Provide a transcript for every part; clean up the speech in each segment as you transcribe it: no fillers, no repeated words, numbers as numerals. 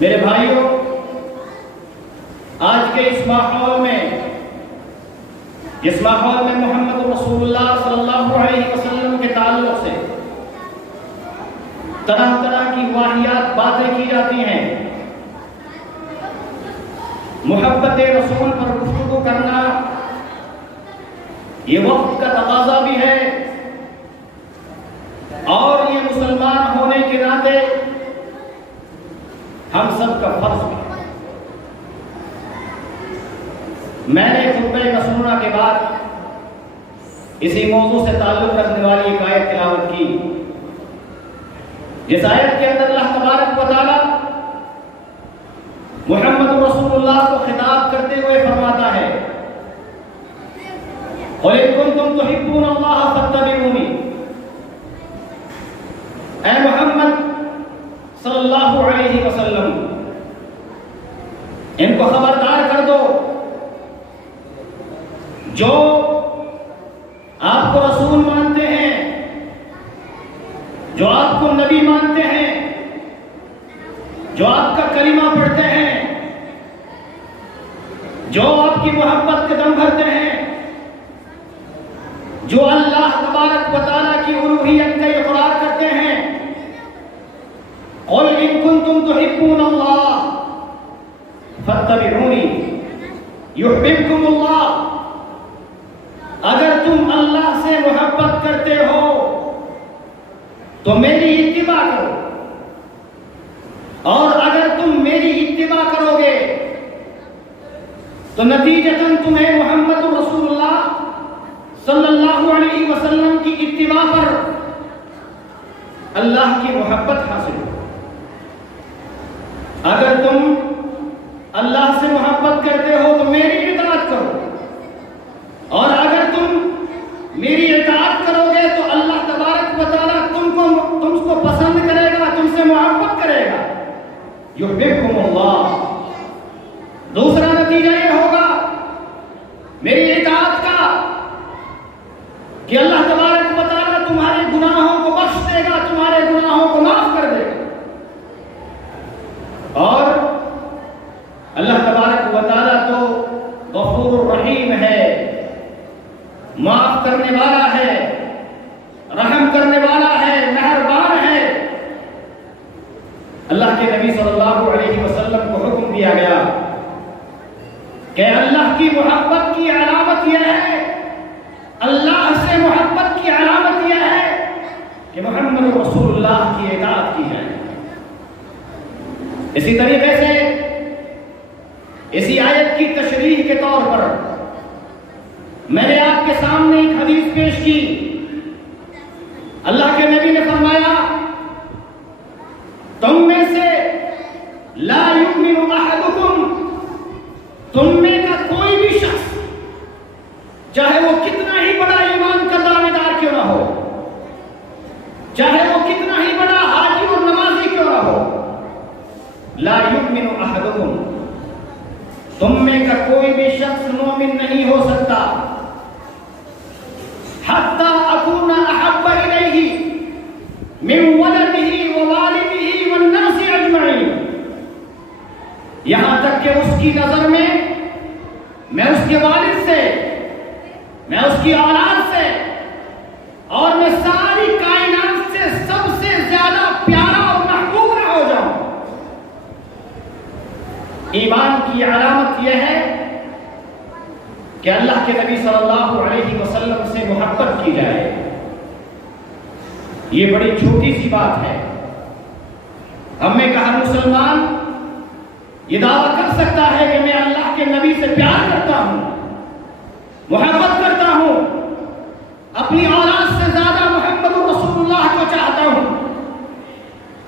میرے بھائیوں، آج کے اس ماحول میں، جس ماحول میں محمد رسول اللہ صلی اللہ علیہ وسلم کے تعلق سے طرح طرح کی واہیات باتیں کی جاتی ہیں، محبت رسول پر گفتگو کرنا یہ وقت کا تقاضا بھی ہے، اور یہ مسلمان ہونے کے ناطے ہم سب کا فرض ہے۔ میں نے خطبہ مسنونہ کے بعد اسی موضوع سے تعلق رکھنے والی ایک آیت تلاوت کی، جس آیت کے اندر اللہ تبارک و تعالی محمد رسول اللہ کو خطاب کرتے ہوئے فرماتا ہے، قُلْ إِن كُنتُمْ تُحِبُّونَ اللَّهَ فَاتَّبِعُونِي، اے محمد صلی اللہ علیہ وسلم، ان کو خبردار کر دو جو آپ کو رسول مانتے ہیں، جو آپ کو نبی مانتے ہیں، جو آپ کا کلمہ پڑھتے ہیں، جو آپ کی محبت کے دم بھرتے ہیں، جو اللہ تبارک و تعالیٰ کی الوہیت کا اقرار کرتے ہیں، قُلْ إِن كُنتُمْ تُحِبُّونَ اللَّهَ فَاتَّبِعُونِي يُحْبِبْكُمُ اللَّهُ، اگر تم اللہ سے محبت کرتے ہو تو میری اتباع کرو، اور اگر تم میری اتباع کرو گے تو نتیجتاً تمہیں محمد رسول اللہ صلی اللہ علیہ وسلم کی اتباع پر اللہ کی محبت حاصل ہو۔ اگر تم اللہ سے محبت کرتے ہو تو میری اطاعت کرو، اور اگر تم میری اطاعت کرو گے تو اللہ تبارک و تعالیٰ تم کو پسند کرے گا، تم سے محبت کرے گا، یحببکم اللہ۔ دوسرا نتیجہ یہ ہوگا میری اطاعت کا کہ اللہ تبارک و تعالیٰ تمہارے گناہوں کو بخش دے گا، تمہارے گناہوں کو معاف کر دے گا، اور اللہ تبارک و تعالیٰ تو غفور الرحیم ہے، معاف کرنے والا ہے، رحم کرنے والا ہے، مہربان ہے۔ اللہ کے نبی صلی اللہ علیہ وسلم کو حکم دیا گیا کہ اللہ کی محبت کی علامت یہ ہے، اللہ سے محبت کی علامت یہ ہے کہ محمد رسول اللہ کی اطاعت کی جائے۔ اسی طریقے سے اسی آیت کی تشریح کے طور پر میں نے آپ کے سامنے ایک حدیث پیش کی۔ اللہ کے نبی نے فرمایا، تم میں سے لا یؤمن احدکم، تم میں کا کوئی بھی شخص چاہے وہ کتنا ہی بڑا ایمان کا دعوے دار کیوں نہ ہو، چاہے وہ کتنا ہی بڑا حاجی اور نمازی کیوں نہ ہو، لا یؤمن احدکم، تم میں کا کوئی بھی شخص مومن نہیں ہو سکتا حتی اکون احب الیہ من ولدہ ووالدہ والناس اجمعین، یہاں تک کہ اس کی نظر میں میں اس کے والد سے، میں اس کی اولاد سے، اور میں ساری کائنات سے سب سے زیادہ پیارا اور محبوب نہ ہو جاؤں۔ ایمان کی علامت یہ ہے کہ اللہ کے نبی صلی اللہ علیہ وسلم سے محبت کی جائے۔ یہ بڑی چھوٹی سی بات ہے۔ ہم میں کا ہر مسلمان یہ دعویٰ کر سکتا ہے کہ میں اللہ کے نبی سے پیار کرتا ہوں، محبت کرتا ہوں، اپنی اولاد سے زیادہ محمد رسول اللہ کو چاہتا ہوں،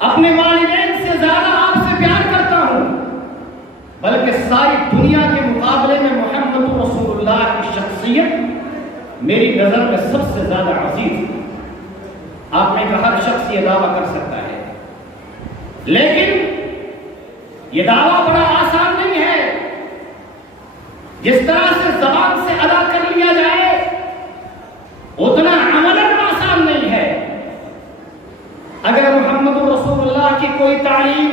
اپنے والدین سے زیادہ آپ سے پیار کرتا ہوں، بلکہ ساری دنیا کے مقابلے میں محمد رسول اللہ کی شخصیت میری نظر میں سب سے زیادہ عزیز ہے۔ آپ میں کا ہر شخص یہ دعویٰ کر سکتا ہے، لیکن یہ دعویٰ بڑا آسان نہیں ہے۔ جس طرح سے زبان سے ادا کر لیا جائے اتنا عملاً آسان نہیں ہے۔ اگر محمد رسول اللہ کی کوئی تعلیم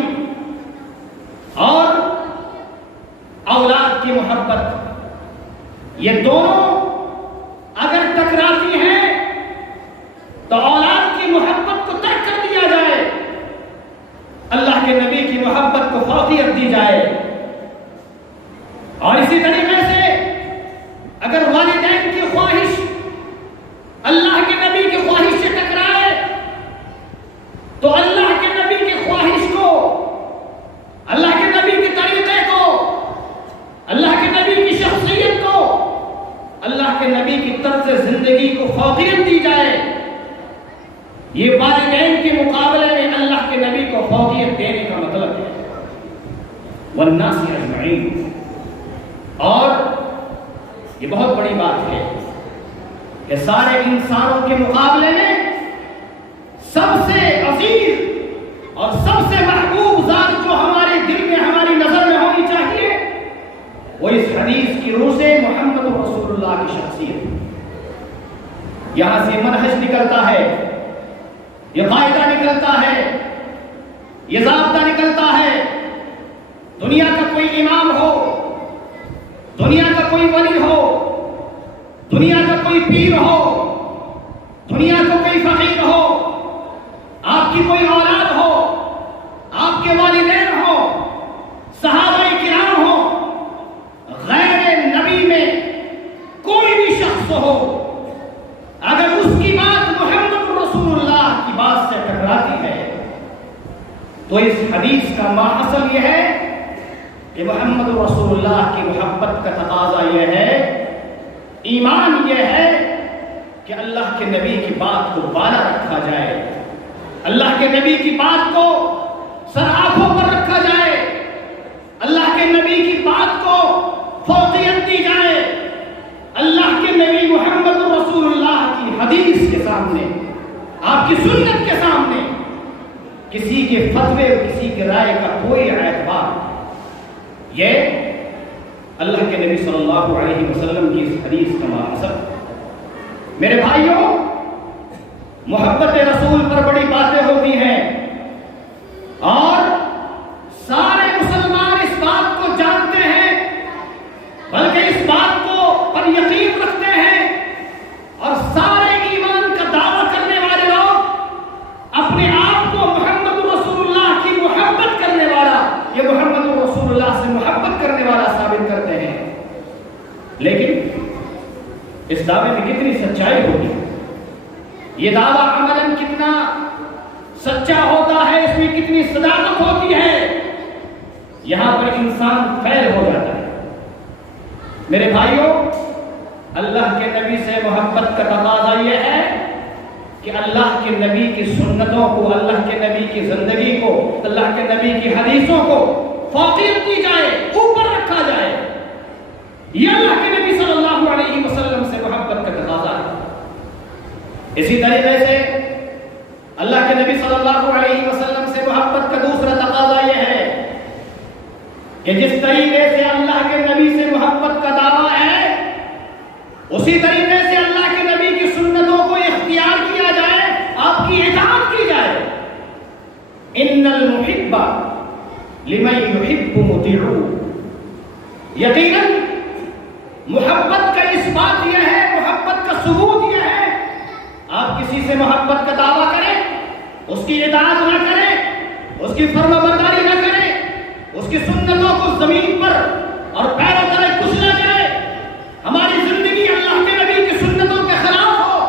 کی محبت، یہ دونوں اگر ٹکراتی ہیں تو اولاد کی محبت کو ترک کر دیا جائے، اللہ کے نبی کی محبت کو فوقیت دی جائے۔ اور اسی طریقے سے اگر والدین کی خواہش اللہ کے نبی کی خواہش سے ٹکرائے تو اللہ کے نبی کی خواہش کو، اللہ کے نبی کے طریقے کو، اللہ کے نبی کی شخصیت کو، اللہ کے نبی کی طرز زندگی کو فوقیت دی جائے۔ یہ والدین کے مقابلے میں اللہ کے نبی کو فوقیت دینے کا مطلب ہے۔ والناس اجمعین، اور یہ بہت بڑی بات ہے کہ سارے انسانوں کے مقابلے میں سب سے عزیز اور سب سے محبوب ذات جو ہمارے دل میں، ہماری نظر میں ہونی چاہیے، وہ اس حدیث کی روح سے محمد رسول اللہ کی شخصیت۔ یہاں سے منہج نکلتا ہے، یہ قاعدہ نکلتا ہے، یہ ضابطہ نکلتا ہے۔ دنیا کا کوئی امام ہو، دنیا کا کوئی ولی ہو، دنیا کا کوئی پیر ہو، دنیا کا کوئی فقیر ہو، آپ کی کوئی اولاد ہو، آپ کے والدین ہو، صحابہ کرام ہو، غیر نبی میں کوئی بھی شخص ہو، اگر اس کی بات محمد رسول اللہ کی بات سے ٹکراتی ہے تو اس حدیث کا ماحصل یہ ہے کہ محمد رسول اللہ کی محبت کا تقاضا یہ ہے، ایمان یہ ہے کہ اللہ کے نبی کی بات کو بالا رکھا جائے، اللہ کے نبی کی بات کو سر آنکھوں پر رکھا جائے، اللہ کے نبی کی بات کو فوقیت دی جائے، اللہ کے نبی محمد رسول اللہ کی حدیث کے سامنے، آپ کی سنت کے سامنے کسی کے فتوے اور کسی کے رائے کا کوئی اعتبار۔ یہ اللہ کے نبی صلی اللہ علیہ وسلم کی اس حدیث کا مقصد۔ میرے بھائیوں، محبت رسول پر بڑی باتیں ہوتی ہیں اور سارے مسلمان اس بات کو جانتے ہیں، بلکہ اس بات کو پر یقین رکھتے ہیں، اور سارے ایمان کا دعویٰ کرنے والے لوگ اپنے آپ کو محمد رسول اللہ کی محبت کرنے والا، یہ محمد رسول اللہ سے محبت کرنے والا ثابت کرتے ہیں۔ لیکن اس دعوے میں کتنی سچائی ہوگی، یہ دعویٰ عملاً کتنا سچا ہوتا ہے، اس میں کتنی صداقت ہوتی ہے، یہاں پر انسان فیل ہو جاتا ہے۔ میرے بھائیوں، اللہ کے نبی سے محبت کا تقاضا یہ ہے کہ اللہ کے نبی کی سنتوں کو، اللہ کے نبی کی زندگی کو، اللہ کے نبی کی حدیثوں کو فوقیت دی جائے، اوپر رکھا جائے۔ یہ اللہ کے نبی صلی اللہ علیہ وسلم سے محبت کا تقاضا ہے۔ اسی طریقے سے اللہ کے نبی صلی اللہ علیہ وسلم سے محبت کا دوسرا تقاضا یہ ہے کہ جس طریقے سے اللہ کے نبی سے محبت کا دعویٰ ہے، اسی طریقے سے اللہ کے نبی کی سنتوں کو اختیار کیا جائے، آپ کی اطاعت کی جائے۔ ان المحب لمن يحب مطیع، یقیناً محبت کا اس بات یہ ہے، محبت کا ثبوت یہ ہے، آپ کسی سے محبت کا دعویٰ کریں، اس کی اطاعت نہ کریں، اس کی فرما برداری نہ کریں، اس کی سنتوں کو زمین پر اور پیروں تلے کچلا جائے، ہماری زندگی اللہ کے نبی کی سنتوں کے خلاف ہو،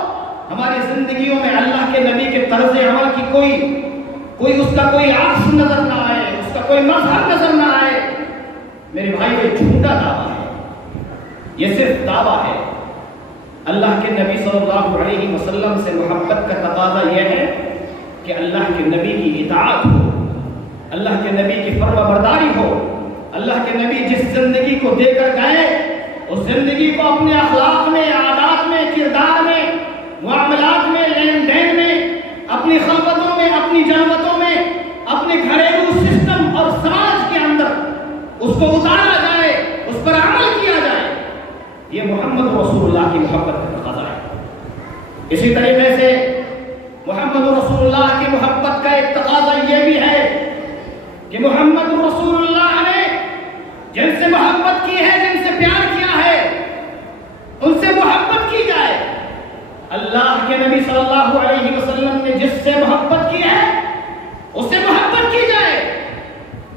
ہماری زندگیوں میں اللہ کے نبی کے طرز عمل کی کوئی اس کا کوئی عکس نظر نہ آئے، اس کا کوئی مظہر نظر نہ آئے، میرے بھائی یہ جھوٹا دعویٰ ہے، یہ صرف دعویٰ ہے۔ اللہ کے نبی صلی اللہ علیہ وسلم سے محبت کا تقاضا یہ ہے کہ اللہ کے نبی کی اطاعت ہو، اللہ کے نبی کی فرما برداری ہو، اللہ کے نبی جس زندگی کو دے کر گئے اس زندگی کو اپنے اخلاق میں، عادات میں، کردار میں، معاملات میں، لین دین میں، اپنی خلوتوں میں، اپنی جلوتوں میں، اپنے گھریلو سسٹم اور سماج کے اندر اس کو اتارا جائے، اس پر عمل کیا جائے۔ یہ محمد رسول اللہ کی محبت کا تقاضا ہے۔ اسی طریقے سے محمد رسول اللہ کی محبت کا ایک تقاضا یہ بھی ہے کہ محمد رسول اللہ نے جن سے محبت کی ہے، جن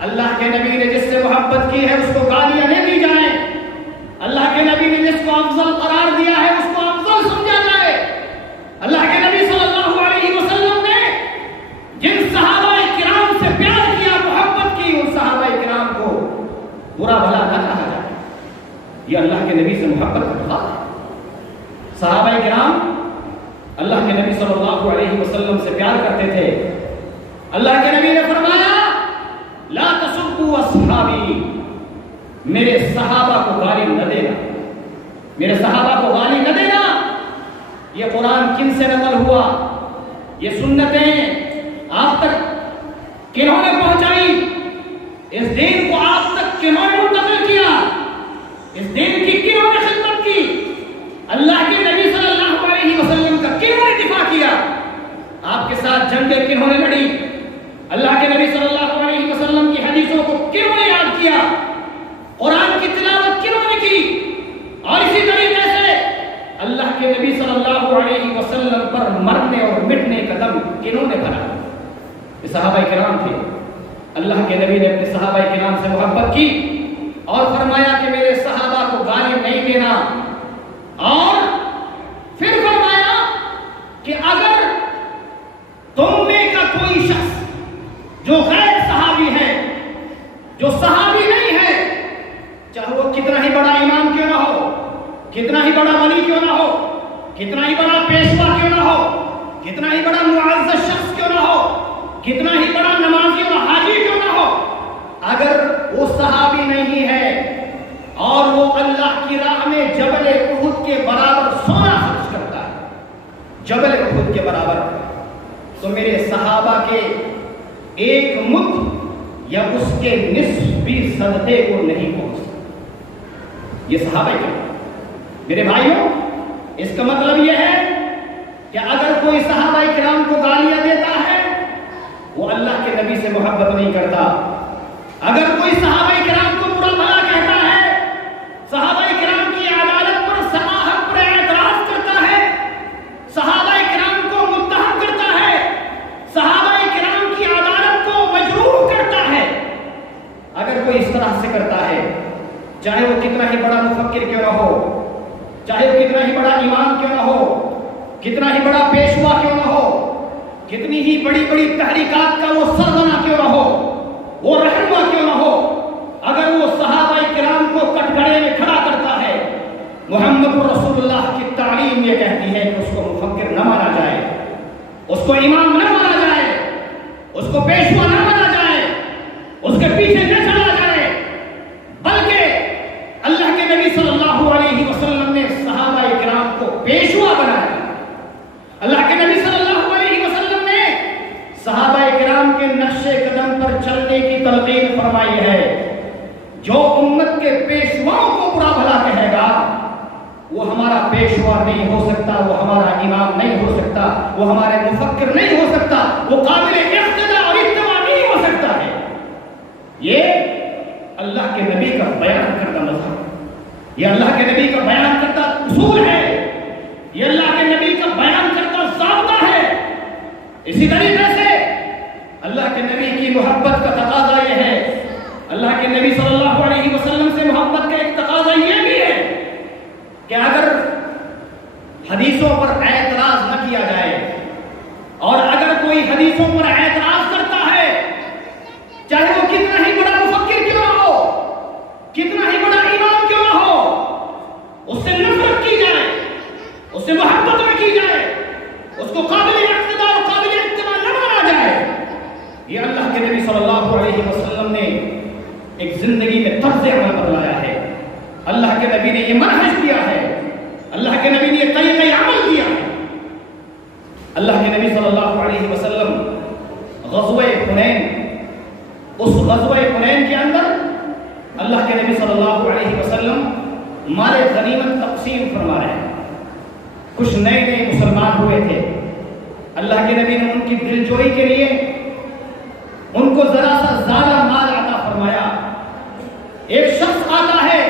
اللہ کے نبی نے جس سے محبت کی ہے اس کو گالیاں نہیں دی جائیں، اللہ کے نبی نے جس کو افضل قرار دیا ہے اس کو افضل سمجھا جائے۔ اللہ کے نبی صلی اللہ علیہ وسلم نے جن صحابہ کرام سے پیار کیا، محبت کی، ان صحابہ کرام کو برا بھلا نہ کہا جائے۔ یہ اللہ کے نبی سے محبت کا تقاضا ہے۔ صحابہ کرام اللہ کے نبی صلی اللہ علیہ وسلم سے پیار کرتے تھے۔ اللہ کے نبی نے فرمایا لا تسبوا اصحابی، میرے صحابہ کو گالی نہ دینا، میرے صحابہ کو گالی نہ دینا۔ یہ قرآن کن سے نقل ہوا؟ یہ سنتیں آپ تک کنہوں نے پہنچائی؟ اس دین کو آپ تک کنہوں نے منتقل کیا؟ اس دین کی کنہوں نے خدمت کی؟ اللہ کے نبی صلی اللہ علیہ وسلم کا کنہوں نے دفاع کیا؟ آپ کے ساتھ جنگیں کنہوں نے لڑی؟ اللہ کے نبی صلی اللہ علیہ وسلم کی حدیثوں کو کنہوں نے یاد کیا؟ قرآن کی تلاوت کنہوں نے کی؟ اور اسی طریقے سے اللہ کے نبی صلی اللہ علیہ وسلم پر مرنے اور مٹنے کا دم کنہوں نے بھرا؟ یہ صحابہ کرام تھے۔ اللہ کے نبی نے اپنے صحابہ کرام سے محبت کی اور فرمایا کہ میرے صحابہ کو گالی نہیں دینا، اور پھر فرمایا کہ اگر تم میں کا کوئی شخص جو غیر صحابی ہے، جو صحابی نہیں ہے، چاہے وہ کتنا ہی بڑا امام کیوں نہ ہو، کتنا ہی بڑا ولی کیوں نہ ہو، کتنا ہی بڑا پیشوا کیوں نہ ہو، کتنا ہی بڑا معزز شخص کیوں نہ ہو، کتنا ہی بڑا نمازی اور حاجی کیوں نہ ہو، اگر وہ صحابی نہیں ہے اور وہ اللہ کی راہ میں جبل احد کے برابر سونا خرچ کرتا ہے، جبل احد کے برابر، تو میرے صحابہ کے ایک مد یا اس کے نصف بھی صدقے کو نہیں پہنچ سکتا۔ یہ صحابہ کرام۔ میرے بھائیوں، اس کا مطلب یہ ہے کہ اگر کوئی صحابہ کرام کو گالیاں دیتا ہے وہ اللہ کے نبی سے محبت نہیں کرتا۔ اگر کوئی صحابہ کرام کو برا بھلا کہتا ہے، صحابہ کرام کی عدالت پر، سماحت پر اعتراض کرتا ہے، صحابہ کرام کو متہم کرتا ہے، صحابہ کرام کی عدالت کو مجروح کرتا ہے، اگر کوئی اس طرح سے کرتا ہے، چاہے وہ کتنا ہی بڑا مفکر کیوں نہ ہو، چاہے وہ کتنا ہی بڑا امام کیوں نہ ہو، کتنا ہی بڑا پیشوا کیوں نہ ہو، کتنی ہی بڑی بڑی تحریکات کا وہ سرغنہ کیوں نہ ہو، وہ رہنما کیوں نہ ہو، اگر وہ صحابہ کرام کو کٹگڑے میں کھڑا کرتا ہے، محمد رسول اللہ کی تعلیم یہ کہتی ہے کہ اس کو مفکر نہ مانا جائے، اس کو امام نہ مانا جائے، اس کو پیشوا نہ مانا جائے، اس کے پیچھے نہ چلا جائے، بلکہ اللہ کے نبی صلی اللہ علیہ وسلم نے صحابہ کرام کو پیشوا بنایا۔ اللہ کے نبی صلی اللہ علیہ وسلم نے صحابہ کرام کے نقش قدم پر چلنے کی تلقین فرمائی ہے۔ جو امت کے پیشواؤں کو برا بھلا کہے گا وہ ہمارا پیشوا نہیں ہو سکتا، وہ ہمارا امام نہیں ہو سکتا، وہ ہمارے مفکر نہیں ہو سکتا، وہ قابل اقتداء اور اتباع نہیں ہو سکتا ہے۔ یہ اللہ کے نبی کا بیان کردہ مذہب، یہ اللہ کے نبی کا بیان کردہ اصول ہے، یہ اللہ کے نبی کا بیان کردہ ضابطہ ہے۔ اسی طریقے سے اللہ کے نبی کی محبت کا تقاضا یہ ہے، اللہ کے نبی صلی اللہ علیہ وسلم سے محبت کا ایک تقاضا یہ بھی ہے کہ اگر حدیثوں پر اعتراض نہ کیا جائے، اور اگر کوئی حدیثوں پر اعتراض کرتا ہے، چاہے وہ کتنا ہی بڑا مفکر کیوں نہ ہو، کتنا ہی بڑا امام کیوں نہ ہو، اس سے نفرت کی جائے، اس سے محبت نہ کی جائے، اس کو قابل اقتداء اور قابل اتباع نہ مانا جائے۔ یہ اللہ کے نبی صلی اللہ علیہ وسلم نے ایک زندگی میں طرز عمل بدلایا ہے، اللہ کے نبی نے یہ منہج دیا ہے، اللہ کے نبی نے یہ طریقہ عمل کیا ہے۔ اللہ کے نبی صلی اللہ علیہ وسلم غزوہ حنین، اس غزوہ حنین کے اندر اللہ کے نبی صلی اللہ علیہ وسلم مال غنیمت تقسیم فرما رہے ہیں۔ کچھ نئے نئے مسلمان ہوئے تھے، اللہ کے نبی نے ان کی دلجوئی کے لیے ان کو ذرا سا زیادہ مال عطا فرمایا۔ ایک شخص آتا ہے،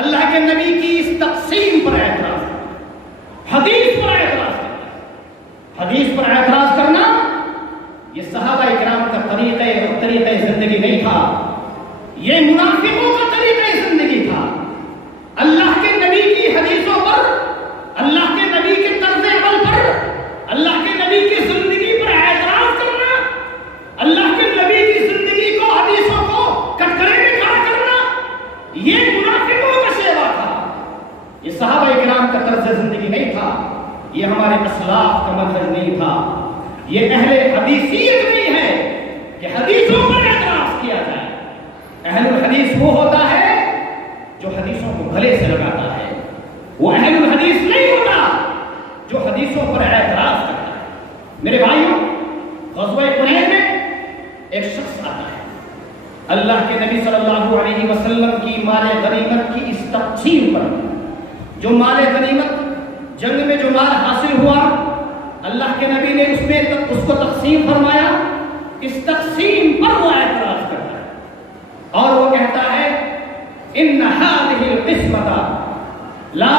اللہ کے نبی کی اس تقسیم پر اعتراض، حدیث پر اعتراض کرنا، حدیث پر اعتراض کرنا یہ صحابہ کرام کا طریقہ زندگی نہیں تھا، یہ منافقوں کا طریقہ زندگی تھا۔ اللہ کے نبی کی حدیثوں پر، اللہ کے نبی کے طرز عمل پر، اللہ کے نبی کی زندگی پر اعتراض کرنا، اللہ کے نبی کی زندگی کو، حدیثوں کو کٹکرے میں کھڑا کرنا، یہ منافقوں کا شیوا تھا۔ یہ صحابہ کرام کا طرز زندگی نہیں تھا، یہ ہمارے اسلاف کا منہج نہیں تھا، یہ اہل حدیثیت نہیں ہے کہ حدیثوں پر اعتراض کیا جائے۔ اہل الحدیث وہ ہوتا ہے جو حدیثوں کو گلے سے لگاتا ہے، وہ اہل الحدیث نہیں ہوتا جو حدیثوں پر اعتراض کرتا ہے۔ میرے بھائیوں، غزوہ حنین میں ایک شخص آتا ہے، اللہ کے نبی صلی اللہ علیہ وسلم کی مال غنیمت کی اس تقسیم پر، جو مال غنیمت جنگ میں جو مال حاصل ہوا، اللہ کے نبی نے اس کو تقسیم فرمایا، اس تقسیم پر وہ اعتراض کرتا ہے اور وہ کہتا ہے ان هذه القسمة لا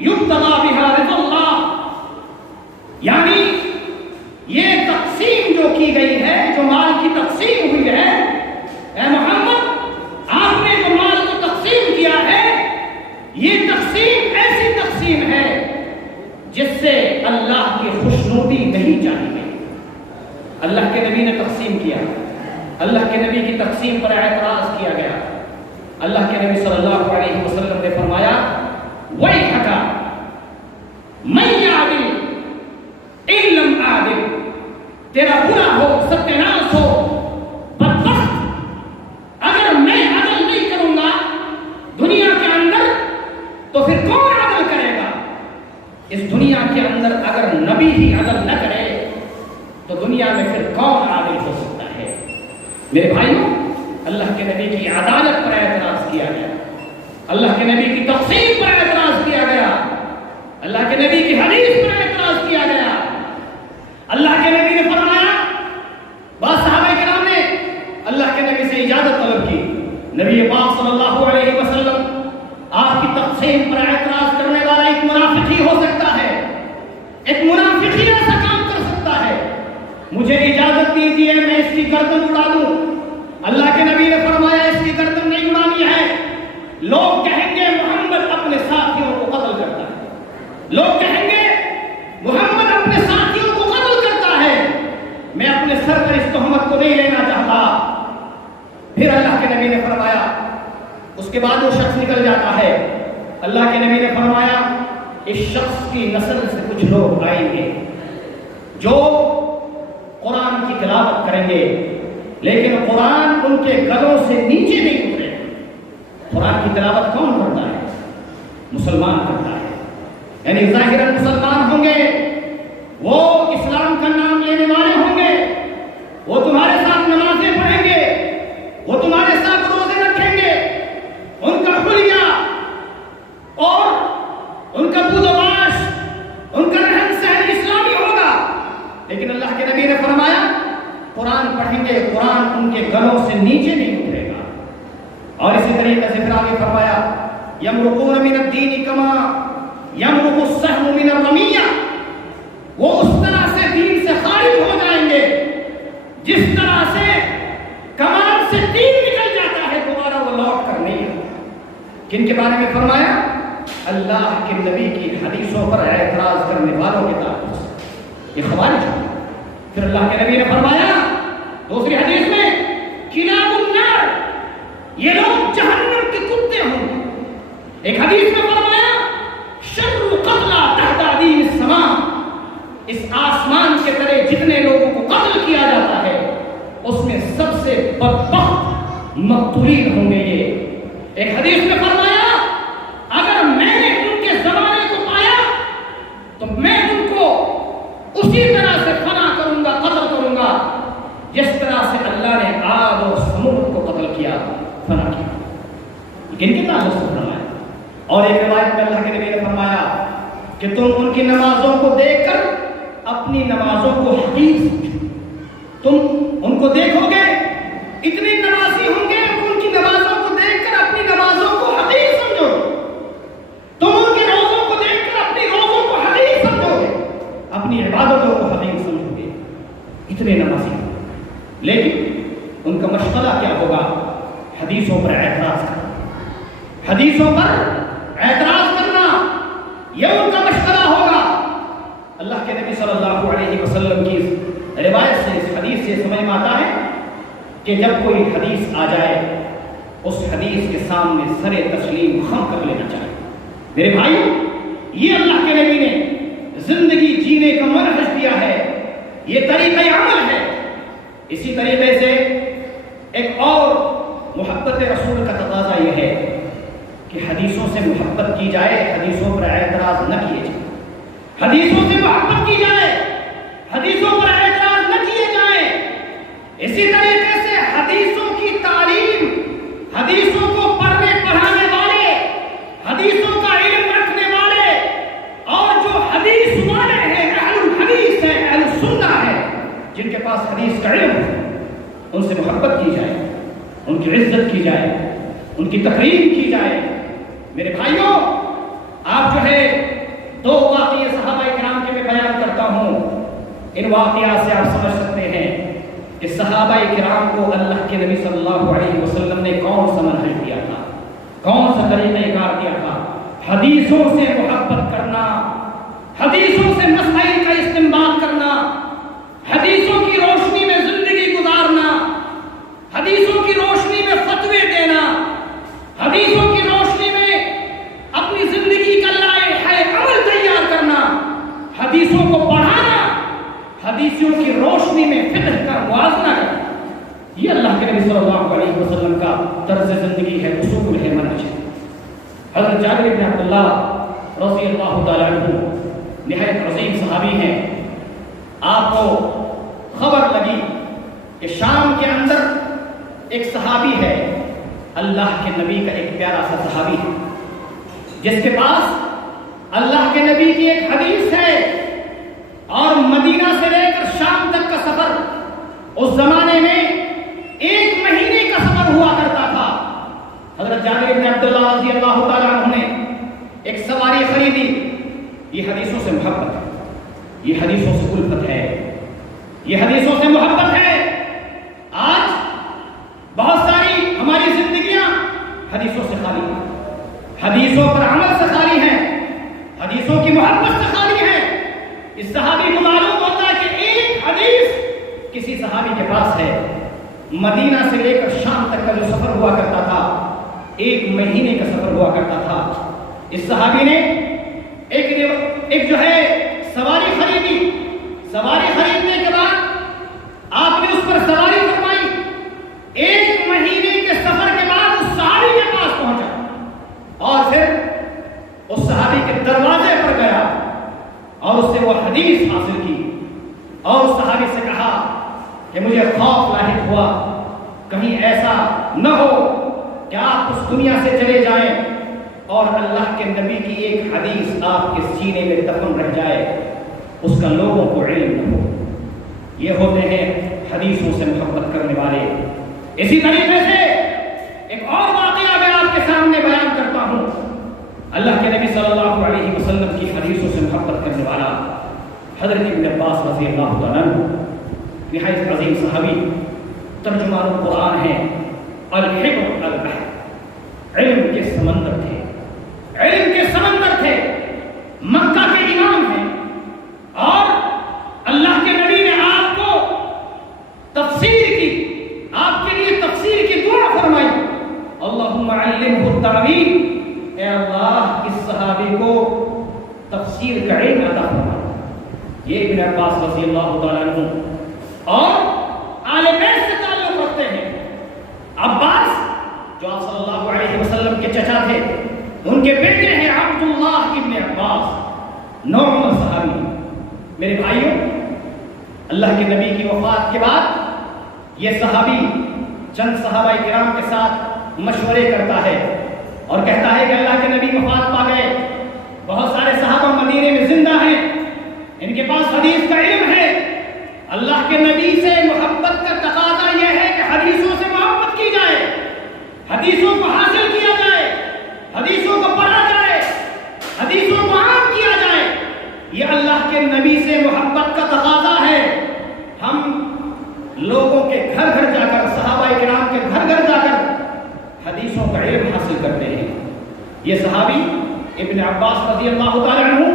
يبتغى بها رضا اللہ، یعنی یہ تقسیم جو کی گئی ہے، جو مال کی تقسیم ہوئی ہے، اے محمد آپ نے جو مال کو تقسیم کیا ہے، یہ تقسیم ایسی تقسیم ہے جس سے اللہ کی خوشنودی نہیں چاہی گئی۔ اللہ کے نبی نے تقسیم کیا، اللہ کے نبی کی تقسیم پر اعتراض کیا گیا۔ اللہ کے نبی صلی اللہ علیہ وسلم نے فرمایا وَيْحَكَ مَنْ يَعْدِلْ إِن لَمْ أَعْدِلْ، تیرا برا ہو، ستیاناش ہو، بدبخت، اگر میں عدل نہیں کروں گا دنیا کے اندر تو پھر کون عدل کرے گا؟ اس دنیا کے اندر اگر نبی ہی عدل نہ کرے تو دنیا میں پھر کون عادل ہو سکتا ہے؟ میرے بھائیوں، اللہ کے نبی کی عدالت پر اعتراض کیا گیا، اللہ کے نبی کی تقسیم پر اعتراض کیا گیا، اللہ کے نبی کی حدیث پر اعتراض کیا گیا۔ اللہ کے نبی نے فرمایا، بعض صحابہ کرام نے اللہ کے نبی سے اجازت طلب کی، نبی پاک صلی اللہ علیہ وسلم آپ کی تقسیم پر اعتراض کرنے والا ایک منافق ہی ہو سکتا ہے، ایک منافق ہی ایسا کام کر سکتا ہے، مجھے اجازت دیجیے میں اس کی گردن اڑا دوں۔ اللہ کے نبی نے فرمایا اس کی گردن نہیں اڑانی ہے، لوگ کہیں گے محمد اپنے ساتھیوں کو قتل کرتا ہے، لوگ کہیں گے محمد اپنے ساتھیوں کو قتل کرتا ہے، میں اپنے سر پر اس تہمت کو نہیں لینا چاہتا۔ پھر اللہ کے نبی نے فرمایا، اس کے بعد وہ شخص نکل جاتا ہے، اللہ کے نبی نے فرمایا اس شخص کی نسل سے کچھ لوگ آئیں گے جو قرآن کی تلاوت کریں گے، لیکن قرآن ان کے گلوں سے نیچے نہیں اترے۔ قرآن کی تلاوت کون کرتا ہے؟ مسلمان کرتا ہے، یعنی ظاہراً مسلمان ہوں گے، وہ اسلام کا نام لینے والے ہوں گے، وہ تمہارے ساتھ نمازیں پڑھیں گے، وہ تمہارے ساتھ روزے رکھیں گے، ان کا حلیہ اور ان کا بود و باش، ان کا رہن سہن اسلامی ہوگا، لیکن اللہ کے نبی نے فرمایا قرآن پڑھیں گے، قرآن ان کے گلوں سے نیچے نہیں اترے گا۔ اور اسی طریقے سے پھر آگے فرمایا یمرقون من الدین کما یمرق السهم من الرمیہ، وہ اس طرح سے دین سے خارج ہو جائیں گے جس طرح سے کمان سے تیر نکل جاتا ہے، دوبارہ وہ لوٹ کر نہیں آتا۔ کن کے بارے میں فرمایا؟ اللہ کے نبی کی حدیثوں پر اعتراض کرنے والوں کے تعلق سے، یہ خوارج ہیں۔ پھر اللہ کے نبی نے فرمایا دوسری حدیث میں کلاب النار، یہ لوگ جہنم کے کتے ہوں گے۔ ایک حدیث میں فرمایا شر قتلى تحت عدیم السماء، اس آسمان کے تلے جتنے لوگوں کو قتل کیا جاتا ہے اس میں سب سے بدبخت مقتولین ہوں گے یہ۔ ایک حدیث میں فرمایا اگر میں نے ان کے زمانے کو پایا تو میں ان کو اسی طرح سے فنا کروں گا، قتل کروں گا جس طرح سے اللہ نے عاد اور سمود کو قتل کیا، فنا کیا۔ کن کے تعلق سے فرمایا؟ اور ایک روایت میں اللہ کے نبی نے فرمایا کہ تم ان کی نمازوں کو دیکھ کر اپنی نمازوں کو حقیر سمجھو۔ تم ان کو دیکھو گے اتنی نمازی ہوں گے، ان کی نمازوں کو دیکھ کر اپنی نمازوں کو حقیر سمجھو، تم ان کے روزوں کو دیکھ کر اپنی روزوں کو حقیر سمجھو گے، اپنی عبادتوں کو حقیر سمجھو گے، اتنے نمازی ہوں۔ لیکن ان کا مشغلہ مشغلہ کیا ہوگا؟ حدیثوں پر اعتراض کرنا، حدیثوں پر اعتراض کرنا، یہ ان کا مشغلہ ہوگا۔ اللہ کے نبی صلی اللہ علیہ وسلم کی روایت سے، اس حدیث سے سمجھ میں آتا ہے کہ جب کوئی حدیث آ جائے اس حدیث کے سامنے سر تسلیم خم کر لینا چاہیے۔ میرے بھائی، یہ اللہ کے نبی نے زندگی جینے کا منہج دیا ہے، یہ طریقہ عمل ہے۔ اسی طریقے سے ایک اور محبت رسول کا تقاضا یہ ہے کہ حدیثوں سے محبت کی جائے، حدیثوں پر اعتراض نہ کیے جائے، حدیثوں سے محبت کی جائے، حدیثوں پر اعتراض نہ کیے جائیں۔ اسی طریقے سے حدیثوں کی تعلیم، حدیثوں کو پڑھنے پڑھانے والے، حدیثوں کا علم رکھنے والے اور جو حدیث والے ہیں، اہل الحدیث ہیں، اہل السنہ ہیں، جن کے پاس حدیث کا علم ہے، ان سے محبت کی جائے، ان کی عزت کی جائے، ان کی تقریم کی جائے۔ میرے بھائیوں، آپ جو ہے دو واقعے صحابہ کرام کے میں بیان کرتا ہوں، ان واقعات سے آپ سمجھ سکتے ہیں کہ صحابہ کرام کو اللہ کے نبی صلی اللہ علیہ وسلم نے کون سا منہج دیا تھا، کون سا طریقہ کار دیا تھا؟ حدیثوں سے محبت کرنا، حدیثوں سے مسائل کا استنباط کرنا، حدیثوں کی روشنی میں زندگی گزارنا، حدیثوں کی روشنی میں فتوے دینا، حدیثوں کی روشنی میں اپنی زندگی کا لائحہ عمل تیار کرنا، حدیثوں کو پڑھانا، حدیثوں کی روشنی میں فقہ کا موازنہ کرنا۔ یہ اللہ کے نبی صلی اللہ علیہ وسلم کا طرز زندگی ہے، اصول ہے، منہج ہے۔ حضرت جابر بن عبداللہ رضی اللہ تعالیٰ عنہ نہایت عظیم صحابی ہیں۔ آپ کو خبر لگی کہ شام کے اندر ایک صحابی ہے، اللہ کے نبی کا ایک پیارا سا صحابی ہے، جس کے پاس اللہ کے نبی کی ایک حدیث ہے، اور مدینہ سے لے کر شام تک کا سفر اس زمانے میں 1 مہینے کا سفر ہوا کرتا تھا۔ حضرت جابر بن عبداللہ رضی اللہ تعالیٰ عنہ نے ایک سواری خریدی۔ یہ حدیثوں سے محبت ہے، یہ حدیثوں سے الفت ہے، یہ حدیثوں سے محبت ہے۔ آج بہت ساری ہماری زندگیاں حدیثوں سے خالی ہیں، حدیثوں پر عمل سے خالی ہیں، حدیثوں کی محبت سے خالی ہیں۔ اس صحابی کو معلوم ہوتا ہے کہ ایک حدیث کسی صحابی کے پاس ہے، مدینہ سے لے کر شام تک کا جو سفر ہوا کرتا تھا 1 مہینے کا سفر ہوا کرتا تھا۔ اس صحابی نے ایک جو ہے سواری خریدی۔ سواری خریدنے کے بعد آپ نے اس پر سواری فرمائی، 1 مہینے کے سفر کے بعد اس صحابی کے پاس پہنچا اور پھر اس صحابی کے دروازے پر گیا اور اس سے وہ حدیث حاصل کی، اور اس صحابی سے کہا کہ مجھے خوف لاحق ہوا کہیں ایسا نہ ہو کہ آپ اس دنیا سے چلے جائیں اور اللہ کے نبی کی ایک حدیث آپ کے سینے میں دفن رہ جائے، اس کا لوگوں کو علم نہ ہو۔ یہ ہوتے ہیں حدیثوں سے محبت کرنے والے۔ اسی طریقے سے ایک اور واقعہ میں آپ کے سامنے بیان کرتا ہوں۔ اللہ کے نبی صلی اللہ علیہ وسلم کی حدیثوں سے محبت کرنے والا حضرت ابن عباس رضی اللہ تعالیٰ عنہ نہایت عظیم صحابی، ترجمان القرآن ہیں، الحبر البحر، علم کے سمندر تھے، علم کے سمندر تھے، مکہ کے امام ہیں، اور اللہ کے نبی نے آپ کو تفسیر کی، آپ کے لیے تفسیر کی دعا فرمائی، اللہم علمہ التعویل، اے اللہ اس صحابی کو تفسیر کا علم عطا فرما۔ یہ ابن عباس رضی اللہ تعالیٰ عنہ اور آل بیت سے تعلق رکھتے ہیں۔ عباس جو آپ صلی اللہ علیہ وسلم کے چچا تھے، ان کے بیٹے ہیں عبداللہ ابن عباس، نوعمر صحابی۔ میرے بھائیوں، اللہ کے نبی کی وفات کے بعد یہ صحابی چند صحابہ کرام کے ساتھ مشورے کرتا ہے اور کہتا ہے کہ اللہ کے نبی وفات پا گئے، بہت سارے صحابہ مدینے میں زندہ ہیں، ان کے پاس حدیث کا علم ہے، اللہ کے نبی سے محبت کا تقاضا یہ ہے کہ حدیثوں سے محبت کی جائے، حدیثوں کو حاصل کیا جائے، حدیثوں کو پڑھا جائے، حدیثوں کو عام کیا جائے۔ یہ اللہ کے نبی سے محبت کا تقاضا ہے۔ ہم لوگوں کے گھر گھر جا کر، صحابہ کرام کے حدیثوں کا علم حاصل کرتے ہیں۔ یہ صحابی ابن عباس رضی اللہ تعالیٰ عنہ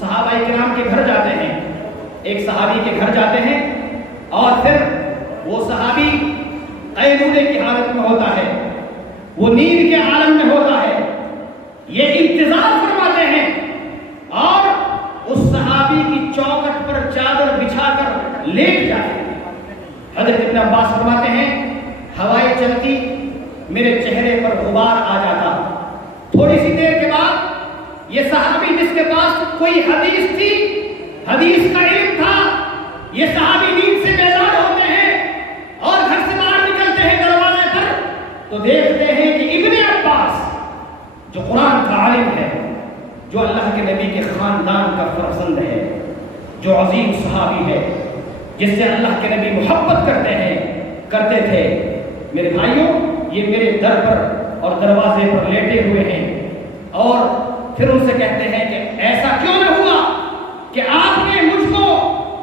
صحابہ کرام کے گھر جاتے ہیں، ایک صحابی کے گھر جاتے ہیں اور پھر وہ صحابی قیلولے کی حالت میں ہوتا ہے، وہ نیند کے عالم میں ہوتا ہے، یہ انتظار فرماتے ہیں اور اس صحابی کی چوکٹ پر چادر بچھا کر لیٹ جاتے ہیں۔ حضرت ابن عباس فرماتے ہیں ہوائیں چلتی میرے چہرے پر غبار آ جاتا، تھوڑی سی دیر کے بعد یہ صحابی جس کے پاس کوئی حدیث تھی، حدیث کا علم تھا، یہ صحابی نیند سے بیدار ہوتے ہیں اور گھر سے باہر نکلتے ہیں دروازے پر تو دیکھتے ہیں کہ ابن عباس جو قرآن کا عالم ہے، جو اللہ کے نبی کے خاندان کا فرزند ہے، جو عظیم صحابی ہے، جس سے اللہ کے نبی محبت کرتے تھے، میرے بھائیوں یہ میرے در پر اور دروازے پر لیٹے ہوئے ہیں اور پھر ان سے کہتے ہیں کہ ایسا کیوں نہ ہوا کہ آپ نے مجھ کو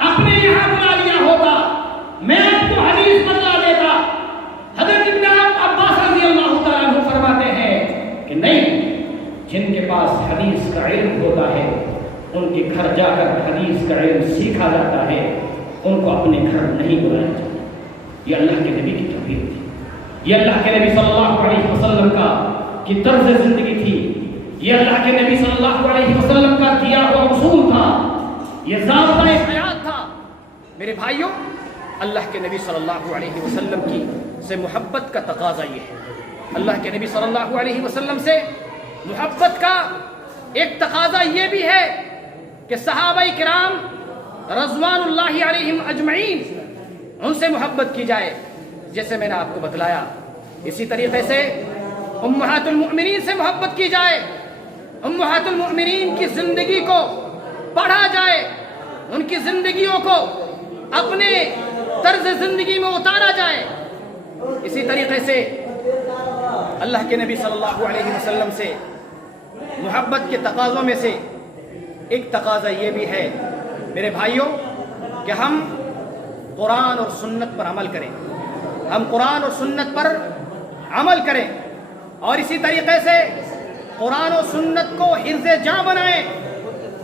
اپنے یہاں بلا لیا ہوتا، میں آپ کو حدیث بتلا دیتا۔ حضرت ابن عباس رضی اللہ تعالیٰ عنہ فرماتے ہیں کہ نہیں، جن کے پاس حدیث کا علم ہوتا ہے ان کے گھر جا کر حدیث کا علم سیکھا جاتا ہے، ان کو اپنے گھر نہیں بلایا جاتا۔ یہ اللہ کے نبی کی تربیت تھی، یہ اللہ کے نبی صلی اللہ علیہ وسلم کی طرز زندگی تھی، یہ اللہ کے نبی صلی اللہ علیہ وسلم کا دیا ہوا اصول تھا، یہ ضابطہ حیات تھا۔ میرے بھائیوں، اللہ کے نبی صلی اللہ علیہ وسلم کی سے محبت کا تقاضا یہ ہے، اللہ کے نبی صلی اللہ علیہ وسلم سے محبت کا ایک تقاضا یہ بھی ہے کہ صحابہ کرام رضوان اللہ علیہم اجمعین ان سے محبت کی جائے، جیسے میں نے آپ کو بتلایا۔ اسی طریقے سے امہات المؤمنین سے محبت کی جائے، امہات المؤمنین کی زندگی کو پڑھا جائے، ان کی زندگیوں کو اپنے طرز زندگی میں اتارا جائے۔ اسی طریقے سے اللہ کے نبی صلی اللہ علیہ وسلم سے محبت کے تقاضوں میں سے ایک تقاضا یہ بھی ہے میرے بھائیوں کہ ہم قرآن اور سنت پر عمل کریں، ہم قرآن اور سنت پر عمل کریں اور اسی طریقے سے قرآن و سنت کو حرز جاں بنائیں،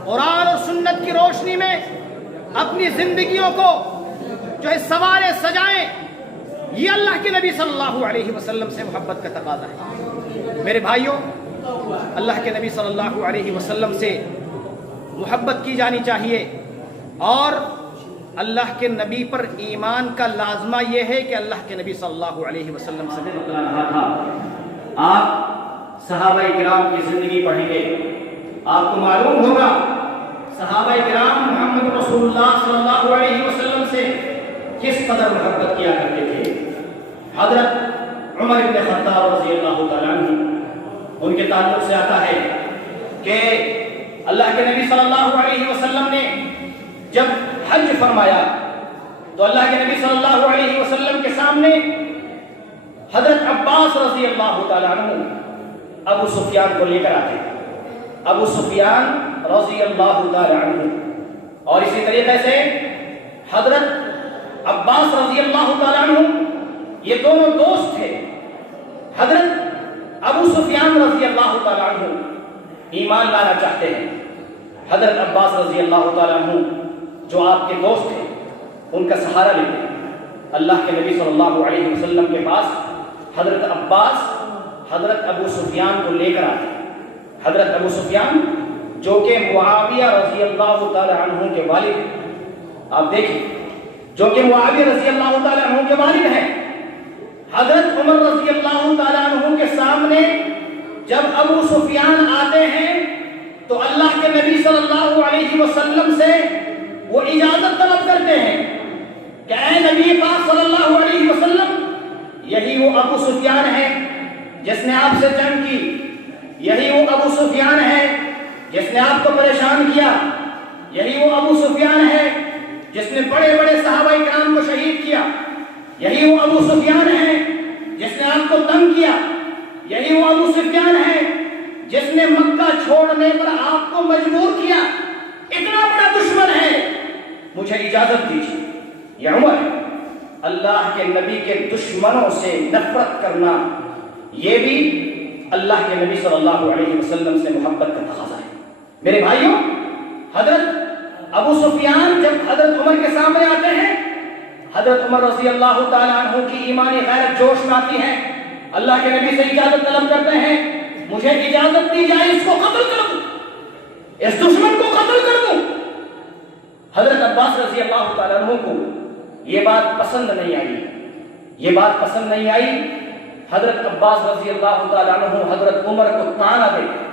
قرآن اور سنت کی روشنی میں اپنی زندگیوں کو جو ہے سوارے سجائیں۔ یہ اللہ کے نبی صلی اللہ علیہ وسلم سے محبت کا تقاضا ہے۔ میرے بھائیوں، اللہ کے نبی صلی اللہ علیہ وسلم سے محبت کی جانی چاہیے اور اللہ کے نبی پر ایمان کا لازمہ یہ ہے کہ اللہ کے نبی صلی اللہ علیہ وسلم سے بتلا رہا تھا۔ آپ صحابہ کرام کی زندگی پڑھیں گے، آپ کو معلوم ہوگا صحابہ کرام محمد رسول اللہ صلی اللہ علیہ وسلم سے کس قدر محبت کیا کرتے تھے۔ حضرت عمر بن خطاب رضی اللہ تعالیٰ عنہ ان کے تعلق سے آتا ہے کہ اللہ کے نبی صلی اللہ علیہ وسلم نے جب حج فرمایا تو اللہ کے نبی صلی اللہ علیہ وسلم کے سامنے حضرت عباس رضی اللہ تعالیٰ عنہ ابو سفیان کو لے کر آتے، ابو سفیان رضی اللہ تعالیٰ عنہ، اور اسی طریقے سے حضرت عباس رضی اللہ تعالیٰ عنہ یہ دونوں دوست تھے۔ حضرت ابو سفیان رضی اللہ تعالیٰ عنہ ایمان لانا چاہتے ہیں، حضرت عباس رضی اللہ تعالیٰ عنہ جو آپ کے دوست ہیں ان کا سہارا لیتے ہیں۔ اللہ کے نبی صلی اللہ علیہ وسلم کے پاس حضرت عباس حضرت ابو سفیان کو لے کر آتے ہیں۔ حضرت ابو سفیان جو کہ معاویہ رضی اللہ تعالیٰ عنہ کے والد ہیں، آپ دیکھیں جو کہ معاویہ رضی اللہ تعالیٰ عنہ کے والد ہیں، حضرت عمر رضی اللہ تعالیٰ عنہ کے سامنے جب ابو سفیان آتے ہیں تو اللہ کے نبی صلی اللہ علیہ وسلم سے وہ اجازت طلب کرتے ہیں کہ اے نبی پاک صلی اللہ علیہ وسلم، یہی وہ ابو سفیان ہے جس نے آپ سے جنگ کی، یہی وہ ابو سفیان ہے جس نے آپ کو پریشان کیا، یہی وہ ابو سفیان ہے جس نے بڑے بڑے صحابہ کرام کو شہید کیا، یہی وہ ابو سفیان ہے جس نے آپ کو تنگ کیا، یہی وہ ابو سفیان ہے جس نے مکہ چھوڑنے پر آپ کو مجبور کیا، اتنا بڑا دشمن ہے، مجھے اجازت دیجیے۔ یا عمر، اللہ کے نبی کے دشمنوں سے نفرت کرنا یہ بھی اللہ کے نبی صلی اللہ علیہ وسلم سے محبت کا تقاضا ہے۔ میرے بھائیوں، حضرت ابو سفیان جب حضرت عمر کے سامنے آتے ہیں، حضرت عمر رضی اللہ تعالیٰ عنہ کی ایمانی غیرت جوش میں آتی ہے، اللہ کے نبی سے اجازت طلب کرتے ہیں، مجھے اجازت دی جائے اس کو قتل کر دوں، اس دشمن کو قتل کر دوں۔ حضرت عباس رضی اللہ تعالیٰ عنہ کو یہ بات پسند نہیں آئی، یہ بات پسند نہیں آئی۔ حضرت عباس رضی اللہ تعالیٰ عنہ حضرت عمر کو طعنہ دیتے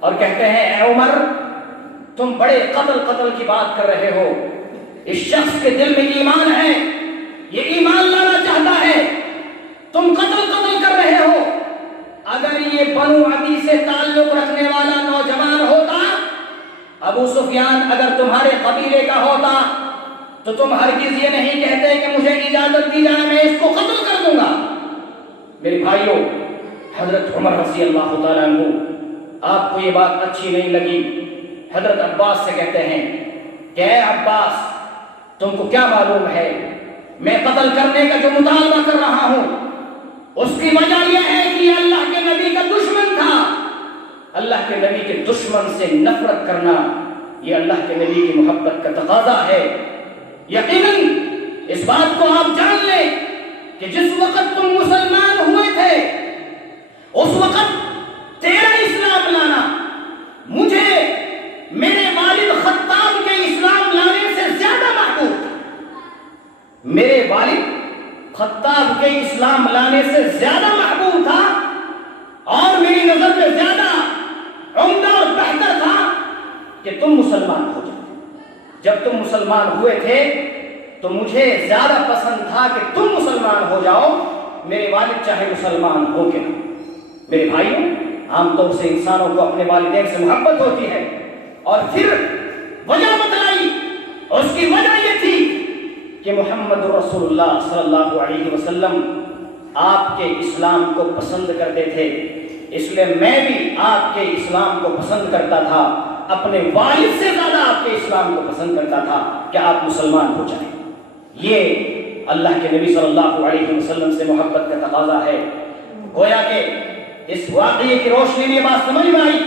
اور کہتے ہیں، اے عمر، تم بڑے قتل کی بات کر رہے ہو، اس شخص کے دل میں ایمان ہے، یہ ایمان لانا چاہتا ہے، تم قتل کر رہے ہو۔ اگر یہ بنو عدی سے تعلق رکھنے والا نوجوان ہوتا، ابو سفیان اگر تمہارے قبیلے کا ہوتا، تو تم ہرگز یہ نہیں کہتے کہ مجھے اجازت دی جائے، میں اس کو قتل کر دوں گا۔ میرے بھائیوں، حضرت عمر رضی اللہ تعالیٰ عنہ، آپ کو یہ بات اچھی نہیں لگی، حضرت عباس سے کہتے ہیں کہ اے عباس، تم کو کیا معلوم ہے میں قتل کرنے کا جو مطالبہ کر رہا ہوں اس کی وجہ یہ ہے کہ یہ اللہ کے نبی کا دشمن تھا۔ اللہ کے نبی کے دشمن سے نفرت کرنا یہ اللہ کے نبی کی محبت کا تقاضا ہے۔ یقیناً اس بات کو آپ جان لیں کہ جس وقت تم مسلمان ہوئے تھے اس وقت تیرا اسلام لانا مجھے میرے والد خطاب کے اسلام لانے سے زیادہ محبوب تھا، میرے والد خطاب کے اسلام لانے سے زیادہ محبوب تھا، اور میری نظر میں زیادہ عمدہ اور بہتر تھا کہ تم مسلمان ہو جاؤ۔ جب تم مسلمان ہوئے تھے تو مجھے زیادہ پسند تھا کہ تم مسلمان ہو جاؤ، میرے والد چاہے مسلمان ہو کے نہ۔ میرے بھائیوں، عام طور سے انسانوں کو اپنے والدین سے محبت ہوتی ہے، اور پھر وجہ بتلائی، اور اس کی وجہ یہ تھی کہ محمد رسول اللہ صلی اللہ علیہ وسلم آپ کے اسلام کو پسند کرتے تھے، اس لیے میں بھی آپ کے اسلام کو پسند کرتا تھا، اپنے والد سے زیادہ آپ کے اسلام کو پسند کرتا تھا کہ آپ مسلمان ہو جائیں۔ یہ اللہ کے نبی صلی اللہ علیہ وسلم سے محبت کا تقاضا ہے۔ گویا کہ اس واقعے کی روشنی میں یہ بات سمجھ میں آئی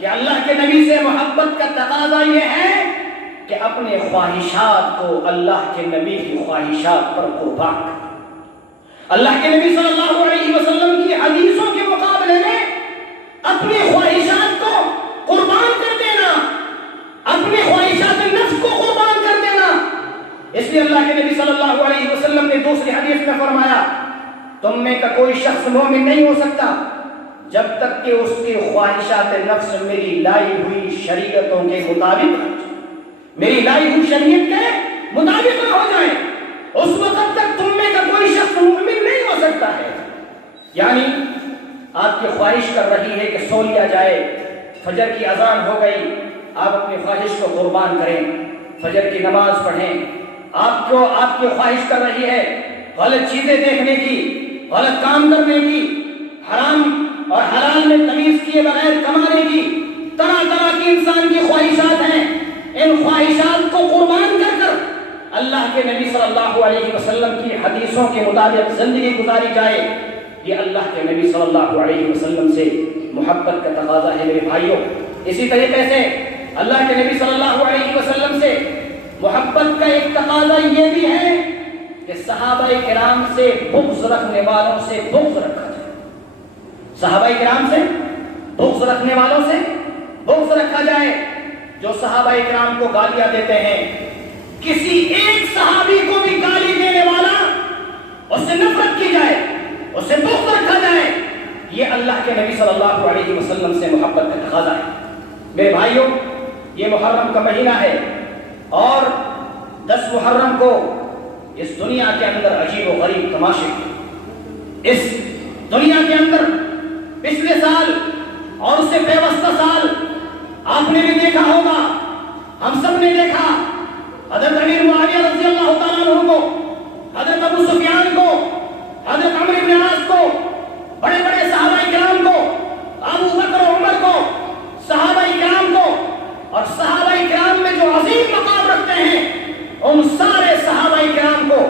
کہ اللہ کے نبی سے محبت کا تقاضا یہ ہے کہ اپنے خواہشات کو اللہ کے نبی کی خواہشات پر قربان کر۔ اللہ کے نبی صلی اللہ علیہ وسلم کی حدیثوں کے مقابلے میں اپنی خواہشات کو قربان کر دینا، اپنے خواہشات نفس کو قربان کر دینا۔ اس لیے اللہ کے نبی صلی اللہ علیہ وسلم نے دوسری حدیث میں فرمایا، تم میں کا کوئی شخص مومن نہیں ہو سکتا جب تک کہ اس کی خواہشات نفس میری لائی ہوئی شریعتوں کے مطابق، میری لائی ہوئی شریعت کے مطابق نہ ہو جائے، اس وقت تک تم میں کا کوئی شخص مومن نہیں ہو سکتا ہے۔ یعنی آپ کی خواہش کر رہی ہے کہ سو لیا جائے، فجر کی اذان ہو گئی، آپ اپنی خواہش کو قربان کریں، فجر کی نماز پڑھیں۔ آپ کی خواہش کر رہی ہے غلط چیزیں دیکھنے کی، غلط کام کرنے کی، حرام اور حلال میں تمیز کیے بغیر کمانے کی، طرح طرح کی انسان کی خواہشات ہیں۔ ان خواہشات کو قربان کر کر اللہ کے نبی صلی اللہ علیہ وسلم کی حدیثوں کے مطابق زندگی گزاری جائے، یہ اللہ کے نبی صلی اللہ علیہ وسلم سے محبت کا تقاضا ہے۔ میرے بھائیوں، اسی طریقے سے اللہ کے نبی صلی اللہ علیہ وسلم سے محبت کا ایک تقاضا یہ بھی ہے کہ صحابہ کرام سے بغض رکھنے والوں سے بغض رکھا جائے، صحابہ کرام سے بغض رکھنے والوں سے بغض رکھا جائے۔ جو صحابہ کرام کو گالیاں دیتے ہیں، کسی ایک صحابی کو بھی گالی دینے والا اس سے نفرت کی جائے، اس سے بغض رکھا جائے، یہ اللہ کے نبی صلی اللہ علیہ وسلم سے محبت کا تقاضا ہے۔ میرے بھائیوں، یہ محرم کا مہینہ ہے، اور 10 محرم کو اس دنیا کے اندر عجیب و غریب تماشے، اس دنیا کے اندر پچھلے سال اور اس سے پیوستہ سال آپ نے بھی دیکھا ہوگا، ہم سب نے دیکھا، حضرت امیر معاویہ رضی اللہ تعالیٰ عنہ کو، حضرت ابو سفیان کو، حضرت عمرو بن عاص کو، بڑے بڑے صحابہ کرام کو، ابو بکر و عمر کو، صحابہ کرام کو، اور صحابہ کرام میں جو عظیم مقام رکھتے ہیں ان سارے صحابہ کرام کو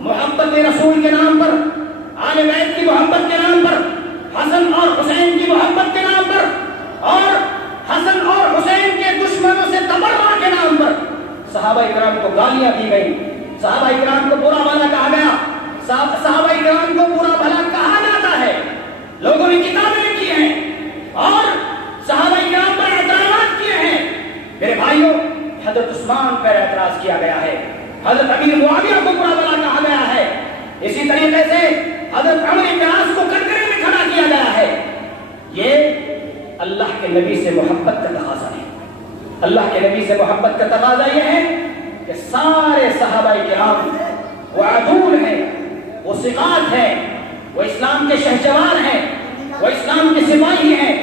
محبت رسول کے نام پر، آل بیت کی محبت کے نام پر حسن اور حسین کی محبت کے نام پر اور حسن اور حسین کے دشمنوں سے تبرع کے نام پر صحابہ کرام کو گالیاں دی گئی، صحابہ کرام کو برا بھلا کہا گیا، صحابہ کرام کو برا بھلا کہا جاتا ہے، لوگوں نے کتابیں لکھی ہیں اور صحابہ کرام پر اعتراضات کیے ہیں۔ میرے بھائیوں، حضرت عثمان پر اعتراض کیا گیا ہے، حضرت امیر معاویہ کو برا بھلا کہا گیا ہے، اسی طریقے سے حضرت عمر بن العاص کو کٹکرے میں کھڑا کیا گیا ہے۔ یہ اللہ کے نبی سے محبت کا تقاضا ہے۔ اللہ کے نبی سے محبت کا تقاضا یہ ہے کہ سارے صحابہ کرام وہ عدول ہیں، وہ ثقات ہیں، وہ اسلام کے شہسوار ہیں، وہ اسلام کے سپاہی ہیں،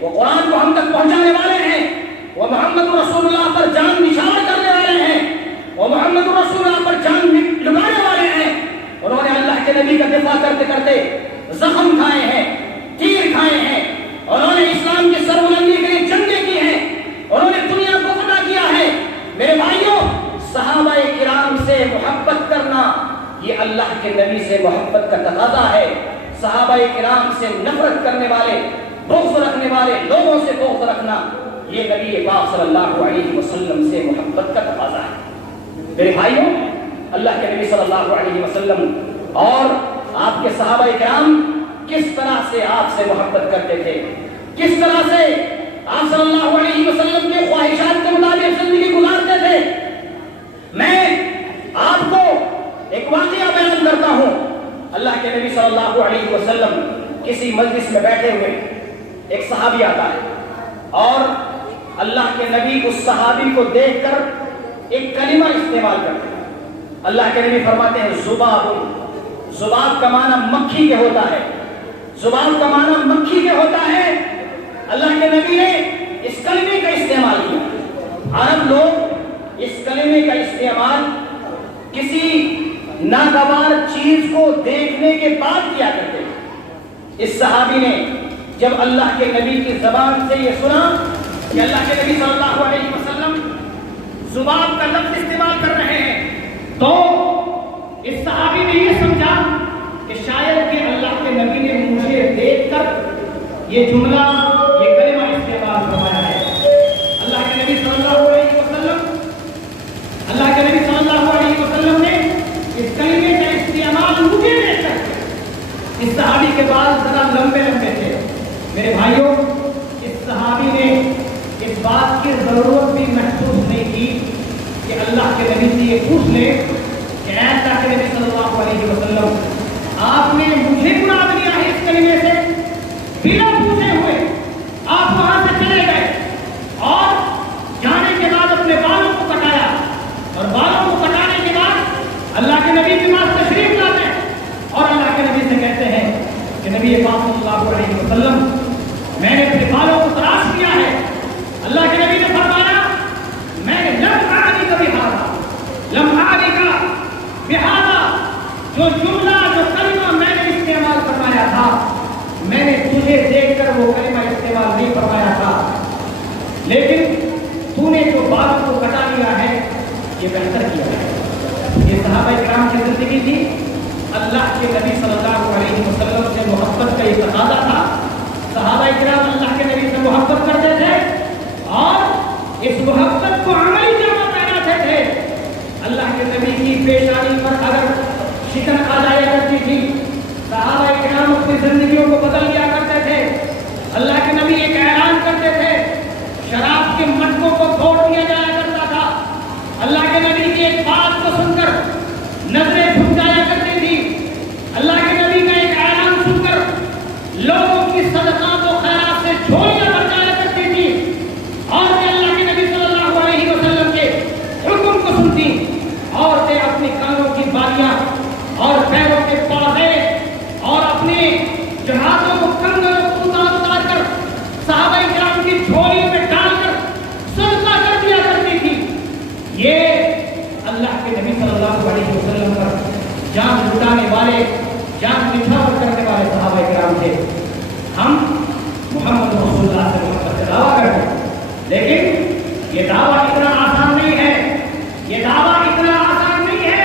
وہ قرآن کو ہم تک پہنچانے والے ہیں، وہ محمد رسول اللہ پر جان نثار کرنے والے ہیں، وہ محمد رسول اللہ پر جان لگانے والے ہیں۔ انہوں نے اللہ کے نبی کا دفاع کرتے کرتے زخم کھائے ہیں، تیر کھائے ہیں، انہوں نے اسلام کی سربلندی کے لیے جنگیں کی ہیں، انہوں نے دنیا کو فتح کیا ہے۔ میرے بھائیوں، صحابہ کرام سے محبت کرنا یہ اللہ کے نبی سے محبت کا تقاضا ہے۔ صحابہ کرام سے نفرت کرنے والے، بغض رکھنے والے لوگوں سے بغض رکھنا یہ نبی پاک صلی اللہ علیہ وسلم سے محبت کا تقاضا ہے۔ میرے بھائیوں، اللہ کے نبی صلی اللہ علیہ وسلم اور آپ کے صحابہ کرام کس طرح سے آپ سے محبت کرتے تھے، کس طرح سے آپ صلی اللہ علیہ وسلم کے خواہشات کے مطابق زندگی گزارتے تھے۔ میں آپ کو ایک واقعہ بیان کرتا ہوں۔ اللہ کے نبی صلی اللہ علیہ وسلم کسی مجلس میں بیٹھے ہوئے، ایک صحابی آتا ہے اور اللہ کے نبی اس صحابی کو دیکھ کر ایک کلمہ استعمال کرتے ہیں۔ اللہ کے نبی فرماتے ہیں ذباب، ذباب کا معنی مکھی کے ہوتا ہے، ذباب کا معنی مکھی کے ہوتا ہے۔ اللہ کے نبی نے اس کلمے کا استعمال کیا۔ عرب لوگ اس کلمے کا استعمال کسی ناگوار چیز کو دیکھنے کے بعد کیا کرتے ہیں۔ اس صحابی نے جب اللہ کے نبی کی زبان سے یہ سنا کہ اللہ کے نبی صلی اللہ علیہ وسلم ذباب کا لفظ استعمال کر رہے ہیں، تو اس صحابی نے یہ سمجھا کہ شاید کہ اللہ کے نبی نے مجھے دیکھ کر یہ جملہ، یہ کلمہ استعمال فرمایا ہے۔ اللہ کے نبی صلی اللہ علیہ وسلم نے اس کلمے کا استعمال مجھے دیکھ کر، اس صحابی کے بال ذرا لمبے لمبے تھے۔ میرے بھائیوں، اس صحابی نے اس بات کی ضرورت بھی محسوس نہیں کی کہ اللہ کے نبی سے یہ پوچھ لے کہ اے اللہ کے نبی صلی اللہ علیہ وسلم، آپ نے مجھے مراد لیا ہے اس کلمے سے؟ بنا پوچھے ہوئے آپ وہاں سے چلے گئے اور جانے کے بعد اپنے بالوں کو کٹایا، اور بالوں کو کٹانے کے بعد اللہ کے نبی کے پاس تشریف لاتے ہیں اور اللہ کے نبی سے کہتے ہیں کہ نبی پاک صلی اللہ علیہ وسلم، میں نے اپنے بالوں کو تراش کیا ہے۔ اللہ کے نبی نے فرمایا، میں نے لم اعلی کا بہذا، جو جملہ، جو کلمہ میں نے استعمال فرمایا تھا، میں نے تجھے دیکھ کر وہ کلمہ استعمال نہیں فرمایا تھا، لیکن تو نے جو بالوں کو کٹا لیا ہے یہ بہتر کیا ہے۔ یہ صحابہ کرام کی زندگی تھی۔ اللہ کے نبی صلی اللہ علیہ وسلم سے محبت کا یہ تقاضا تھا۔ صحابہ کرام اللہ کے نبی سے محبت کرتے تھے اور اس محبت کو عملی جامہ پہناتے تھے۔ اللہ کے نبی کی پیشانی پر اگر شکن آ جایا کرتی تھی، صحابہ کرام اپنی زندگیوں کو بدل لیا کرتے تھے۔ اللہ کے نبی ایک اعلان کرتے تھے، شراب کے مٹکوں کو توڑ دیا جایا کرتا تھا۔ اللہ کے نبی کی ایک بات کو سن کر نظریں جھک جایا کرتی تھی۔ اللہ کے نبی کا ایک اعلان سن کر لوگوں کی صدقات و خیرات سے جھولیاں بھر جایا کرتی تھی، اور اللہ کے نبی صلی اللہ علیہ وسلم کے حکم کو سنتی، عورتیں اپنی کانوں کی بالیاں اور پیروں کے پازے اور اپنے جہازوں کو کنگنوں کو اتار کر صحابہ کرام کی جھولیوں میں ڈال کر صدقہ کر دیا کرتی تھی۔ یہ اللہ کے نبی صلی اللہ علیہ وسلم پر جان لٹانے والے، جان نچھاور کرنے والے صحابہ کرام تھے۔ ہم محمد رسول اللہ سے محبت کا دعویٰ کرتے ہیں، لیکن یہ دعویٰ اتنا آسان نہیں ہے، یہ دعویٰ اتنا آسان نہیں ہے۔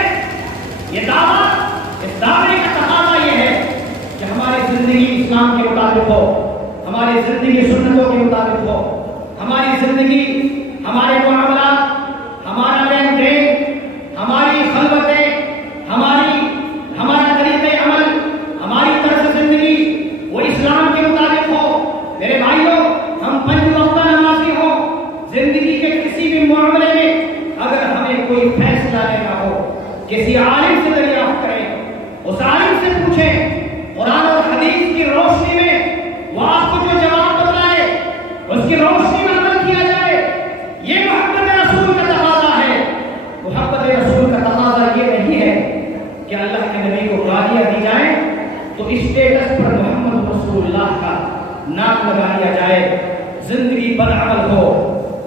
یہ دعویٰ، اس دعوے کا تقاضا یہ ہے کہ ہماری زندگی اسلام کے مطابق ہو، ہماری زندگی سنتوں کے مطابق ہو، ہماری زندگی، ہمارے معاملات، ہمارا لین دین، ہماری خلوتیں، ہمارا طریقہ عمل، ہماری طرز زندگی وہ اسلام کے مطابق ہو۔ میرے بھائیوں، ہم 5 وقتہ نمازی ہوں، زندگی کے کسی بھی معاملے میں اگر ہمیں کوئی فیصلہ لینا ہو، کسی عالم سے دریافت کریں، اس عالم سے پوچھیں، قرآن اور حدیث کی روشنی میں وہ آپ کو جو جواب بتلائے اس کی روشنی میں عمل کیا جائے۔ یہ محبت رسول کا تقاضا ہے۔ محبت رسول کا تقاضا یہ نہیں ہے کہ اللہ کے نبی کو گالیاں دی جائیں تو اسٹیٹس پر محمد رسول اللہ کا نام لگا دیا جائے، زندگی بدعمل ہو،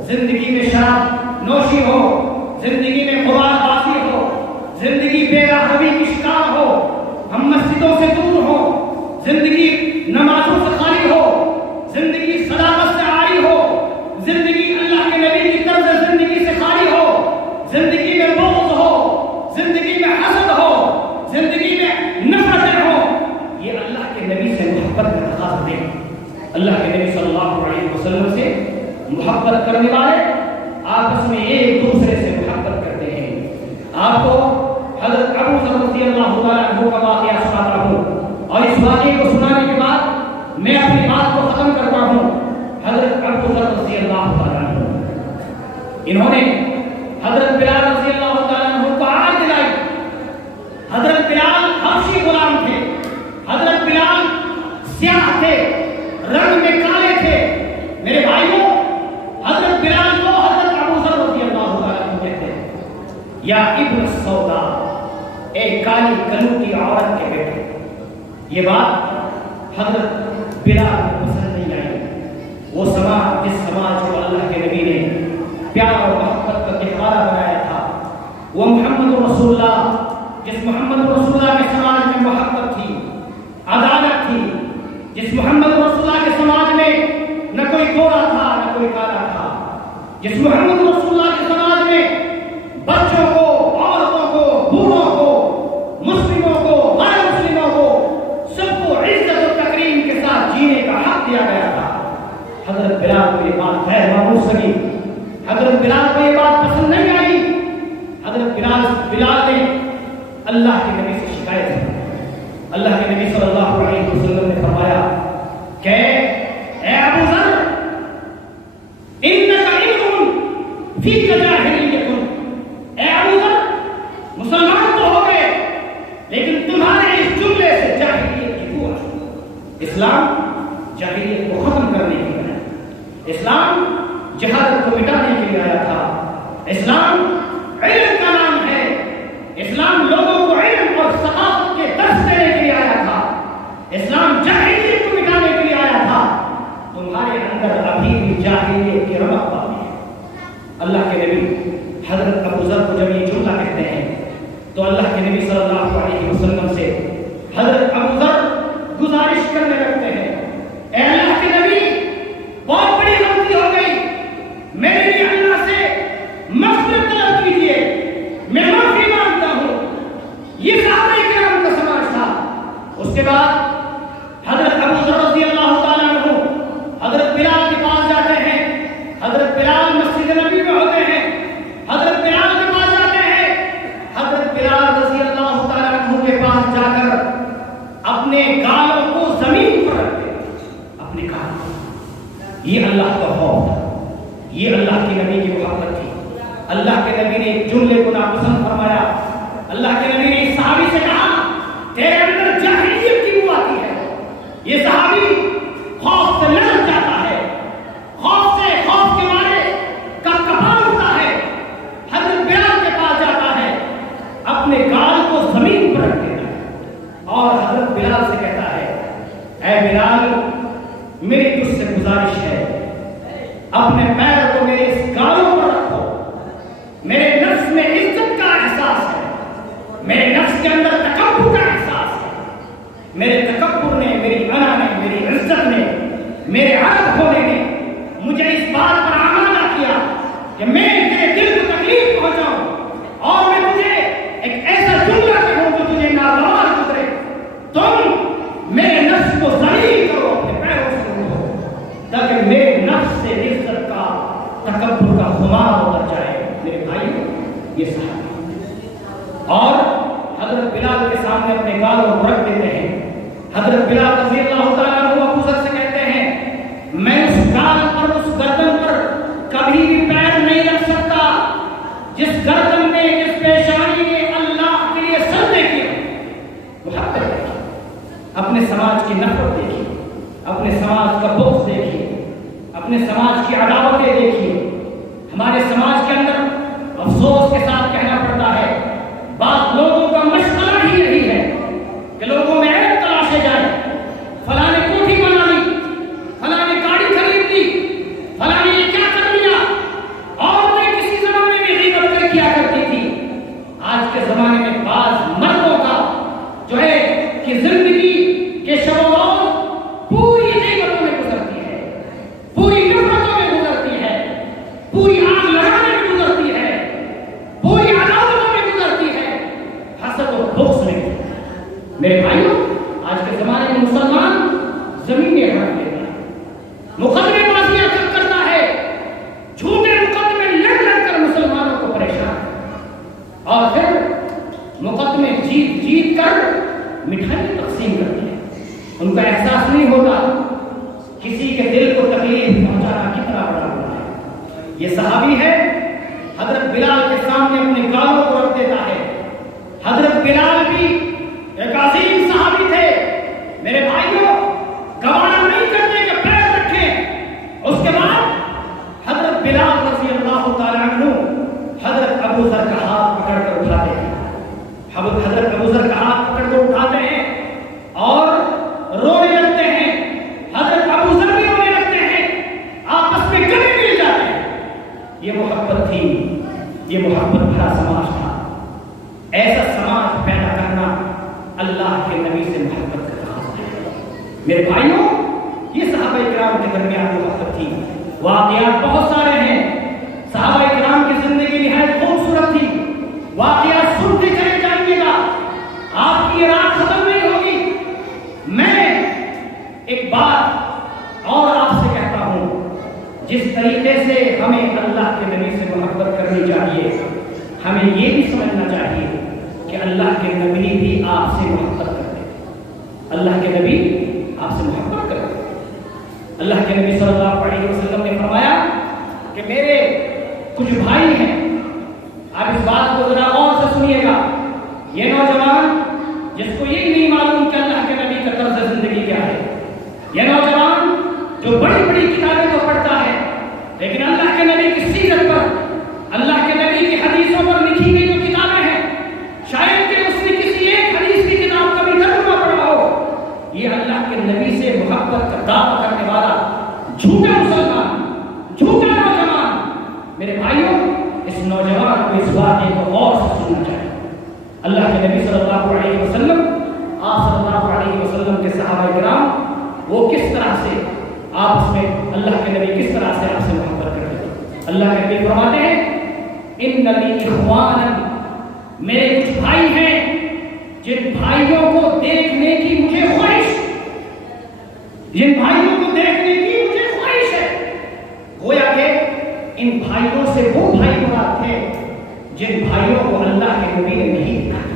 زندگی میں شراب نوشی ہو، زندگی میں قمار بازی ہو، زندگی بے رحمی کی شکار ہو، ہم مسجدوں سے دور ہو، زندگی نمازوں سے خالی ہو، زندگی صداقت سے عاری ہو، زندگی اللہ کے نبی کی طرز زندگی سے خالی ہو، زندگی میں بغض ہو، زندگی میں حسد ہو، زندگی میں نفرتیں ہو، یہ اللہ کے نبی سے محبت کا تقاضا ہے۔ اللہ کے نبی صلی اللہ علیہ وسلم سے محبت کرنے والے آپس میں ایک دوسرے سے محبت کرتے ہیں۔ آپ کو حضرت ابو ذر رضی اللہ تعالیٰ عنہ کا واقعہ سناتا ہوں، اور اس واقعے کو سنانے کے بعد میں اپنی بات کو ختم کرتا ہوں۔ حضرت ابو ذر رضی اللہ تعالیٰ عنہ، انہوں نے حضرت بلال رضی اللہ تعالیٰ عنہ کو آگ دلائی۔ حضرت بلال حبشی غلام تھے، حضرت بلال سیاہ تھے، رنگ میں کالے تھے۔ میرے بھائیوں، حضرت بلال کو حضرت ابو ذر رضی اللہ تعالیٰ عنہ کہتے ہیں، یا ابن السودا، اے کالی کلو کی عورت کے بیٹے۔ یہ بات حضرت بلال کو پسند نہیں آئی۔ وہ سماج، جس سماج کو اللہ کے نبی نے پیار اور محبت کا گہوارہ بنایا تھا، وہ محمد رسول اللہ، جس محمد رسول اللہ کے سماج میں محبت تھی، عدالت تھی، جس محمد رسول اللہ کے سماج میں نہ کوئی گورا تھا نہ کوئی کالا تھا، جس محمد رسول اللہ کے سماج میں بچوں کو، عورتوں کو، بوڑھوں کو، مسلموں کو، غیر مسلموں کو، سب کو عزت و تکریم کے ساتھ جینے کا حق دیا گیا تھا، حضرت بلال کو یہ بات غیر معمول لگی۔ حضرت بلال کو یہ بات پسند نہیں آئی۔ حضرت بلال نے اللہ کے نبی سے شکایت کی۔ اللہ کے نبی صلی اللہ علیہ وسلم نے فرمایا کہ اے ابو ذر، انک علم فیک جاہلیت، اے ابو ذر، مسلمان تو ہو گئے لیکن تمہارے اس جملے سے جاہلیت کی بو آئی۔ اسلام جاہلیت کو ختم کرنے کے لیے آیا، اسلام جہالت کو مٹانے کے لیے آیا تھا، اسلام علم کا نام ہے، اسلام لوگوں کو علم اور ثقافت کے درس دینے کے لیے آیا تھا، اسلام جاہلیت کو مٹانے کے لیے آیا تھا۔ تمہارے اندر ابھی بھی جاہلیت کی رمق باقی ہے۔ اللہ کے نبی حضرت ابو ذر کو جب یہ جملہ کہتے ہیں تو اللہ کے نبی صلی اللہ علیہ وسلم سے حضرت ابو ذر گزارش کرنے لگتے ہیں، اے اللہ کے نبی، بہت بڑی غلطی ہو گئی، میرے لیے اللہ سے مغفرت طلب کیجیے، میں معافی مانگتا ہوں۔ یہ صحابہ کرام کا سماج تھا۔ اس کے بعد حضرت ابو ذر رضی اللہ تعالیٰ عنہ حضرت بلال کے پاس جاتے ہیں، حضرت بلال مسجد نبی میں ہوتے ہیں، حضرت بلال کے پاس جاتے ہیں، حضرت بلال رضی اللہ تعالیٰ عنہ کے پاس جا کر اپنے گالوں کو زمین پر رکھتے ہیں، اپنے گال۔ یہ اللہ کا خوف تھا، یہ اللہ کے نبی کی محبت تھی۔ اللہ کے نبی نے ایک جملے کو ناپسند فرمایا۔ اللہ کے نبی نے اس صحابی سے کہا، تیرے اندر جاہلیت کی بو آتی ہے۔ یہ صحابی خوف سے لڑ جاتا ہے، خوف کے مارے کپکپا اٹھتا ہے، حضرت بلال کے پاس جاتا ہے، اپنے گال کو زمین پر رکھ دیتا ہے اور حضرت بلال سے کہتا ہے، اے بلال، میری تجھ سے گزارش ہے، اپنے پیر کو میرے اس گالوں پر رکھو۔ میرے نفس میں عزت کا احساس ہے، میرے نفس کے اندر تکبر کا احساس ہے۔ میرے تکبر نے، میری انا نے، میری عزت نے، میرے عرب ہونے نے مجھے اس بات پر آمادہ کیا کہ میں تیرے دل کو تکلیف پہنچاؤں اور میں تجھے ایک ایسا جملہ کہوں جو تجھے ناگوار گزرے۔ تم میرے نفس کو ذلیل تاکہ میرے نفس سے عزت کا تکبر کا خمار اتر جائے۔ میرے بھائی یہ صحابہ اور حضرت بلال کے سامنے اپنے گالوں کو رکھ دیتے ہیں۔ حضرت بلال رضی اللہ تعالیٰ عنہ ابو ذر سے کہتے ہیں میں اس گال پر اس گردن پر کبھی بھی پیر نہیں رکھ سکتا جس گردن میں جس پیشانی نے اللہ کے لیے سجدے کیے۔ محبت دیکھیے، اپنے سماج کی نفرت دیکھیے، اپنے سماج کا بغض دیکھیے، اپنے سماج کی عداوتیں دیکھیے۔ ہمارے سماج کے اندر افسوس کے ساتھ کہنا پڑتا ہے بعض لوگوں کا مشغلہ ہی یہی ہے کہ لوگوں میں عیب تلاشے جائیں۔ فلاں نے کوٹھی بنا لی، فلاں نے گاڑی خرید لی، فلاں نے یہ کیا کر لیا۔ عورتیں کسی زمانے میں غیبت کر کیا کرتی تھی، آج کے زمانے میں بعض مردوں کا جو ہے کہ زندگی کے شب و روز پوری غیبتوں میں گزرتی ہے، پوری نفرتوں میں گزرتی ہے، پوری آگ لگانے میں گزرتی ہے، پوری عداوتوں میں گزرتی ہے، حسد و بغض میں۔ میرے بھائیوں آج کے زمانے میں مسلمان زمینیں ہڑپ لیتا ہے، مقدمے بازیاں کرتا ہے، جھوٹے مقدمے لڑ لڑ کر مسلمانوں کو پریشان، اور پھر مقدمے جیت جیت کر مٹھائی تقسیم کرتے ہیں۔ ان کا احساس نہیں ہوتا کسی کے دل کو تکلیف پہنچانا کتنا بڑا گناہ ہے۔ یہ صحابی ہے، حضرت بلال کے سامنے اپنے گالوں کو رکھ دیتا ہے۔ حضرت بلال بھی ایک عظیم صحابی تھے۔ میرے بھائیوں گوارا نہیں کرتے کہ پیر رکھیں۔ اس کے بعد حضرت بلال رضی اللہ تعالیٰ عنہ حضرت ابو ذر کا ہاتھ پکڑ کر اٹھاتے ہیں، حضرت ابو ذر کا ہاتھ پکڑ کر اٹھاتے ہیں اور رونے لگتے ہیں۔ حضرت ابو ذر بھی رونے لگتے ہیں، آپس میں گلے مل جاتے ہیں۔ یہ محبت تھی، یہ محبت بھرا سماج تھا۔ ایسا سماج پیدا کرنا اللہ کے نبی سے محبت کا تقاضا ہے۔ میرے بھائیوں یہ صحابہ کرام کے درمیان محبت تھی۔ واقعات بہت سارے ہیں، صحابہ کرام کی زندگی نہایت خوبصورت تھی۔ واقعات سنتے چلے جائیے گا، آپ کی یہ رات ختم نہیں ہوگی۔ میں ایک بات اور آپ سے کہتا ہوں، جس طریقے سے ہمیں اللہ کے نبی سے محبت کرنی چاہیے، ہمیں یہ بھی سمجھنا چاہیے کہ اللہ کے نبی بھی آپ سے محبت کرتے ہیں۔ اللہ کے نبی آپ سے محبت کرتے ہیں۔ اللہ کے نبی صلی اللہ علیہ وسلم نے فرمایا کہ میرے کچھ بھائی ہیں، آپ اس بات کو ذرا غور سے سنیے گا۔ یہ نوجوان جس کو یہ نہیں معلوم کہ اللہ کے نبی کا طرز زندگی کیا ہے، یہ نوجوان جو بڑی بڑی کتابیں تو پڑھتا ہے لیکن اللہ کے نبی کی سیرت پر، اللہ کے نبی کی حدیثوں پر لکھی گئی جو کتابیں ہیں، شاید کہ اس نے کسی ایک حدیث کی کتاب کبھی ترجمہ پڑھا ہو۔ یہ اللہ کے نبی سے محبت کا دعویٰ کرنے والا جھوٹا مسلمان، جھوٹا نوجوان، میرے بھائیوں اس نوجوان کو اس واقعے کو غور سے سننا چاہیے۔ اللہ کے نبی صلی اللہ علیہ وسلم، آپ صلی اللہ علیہ وسلم کے صحابہ کرام وہ کس طرح سے آپس میں، اللہ کے نبی کس طرح سے آپ سے محبت کرتے ہیں۔ اللہ کے نبی فرماتے ہیں ان لی اخوانا، میرے کچھ بھائی ہیں جن بھائیوں کو دیکھنے کی مجھے خواہش، جن بھائیوں کو دیکھنے کی مجھے خواہش ہے۔ گویا کہ ان بھائیوں سے وہ بھائی مراد تھے جن بھائیوں کو اللہ کے نبی نے نہیں دیکھا تھا۔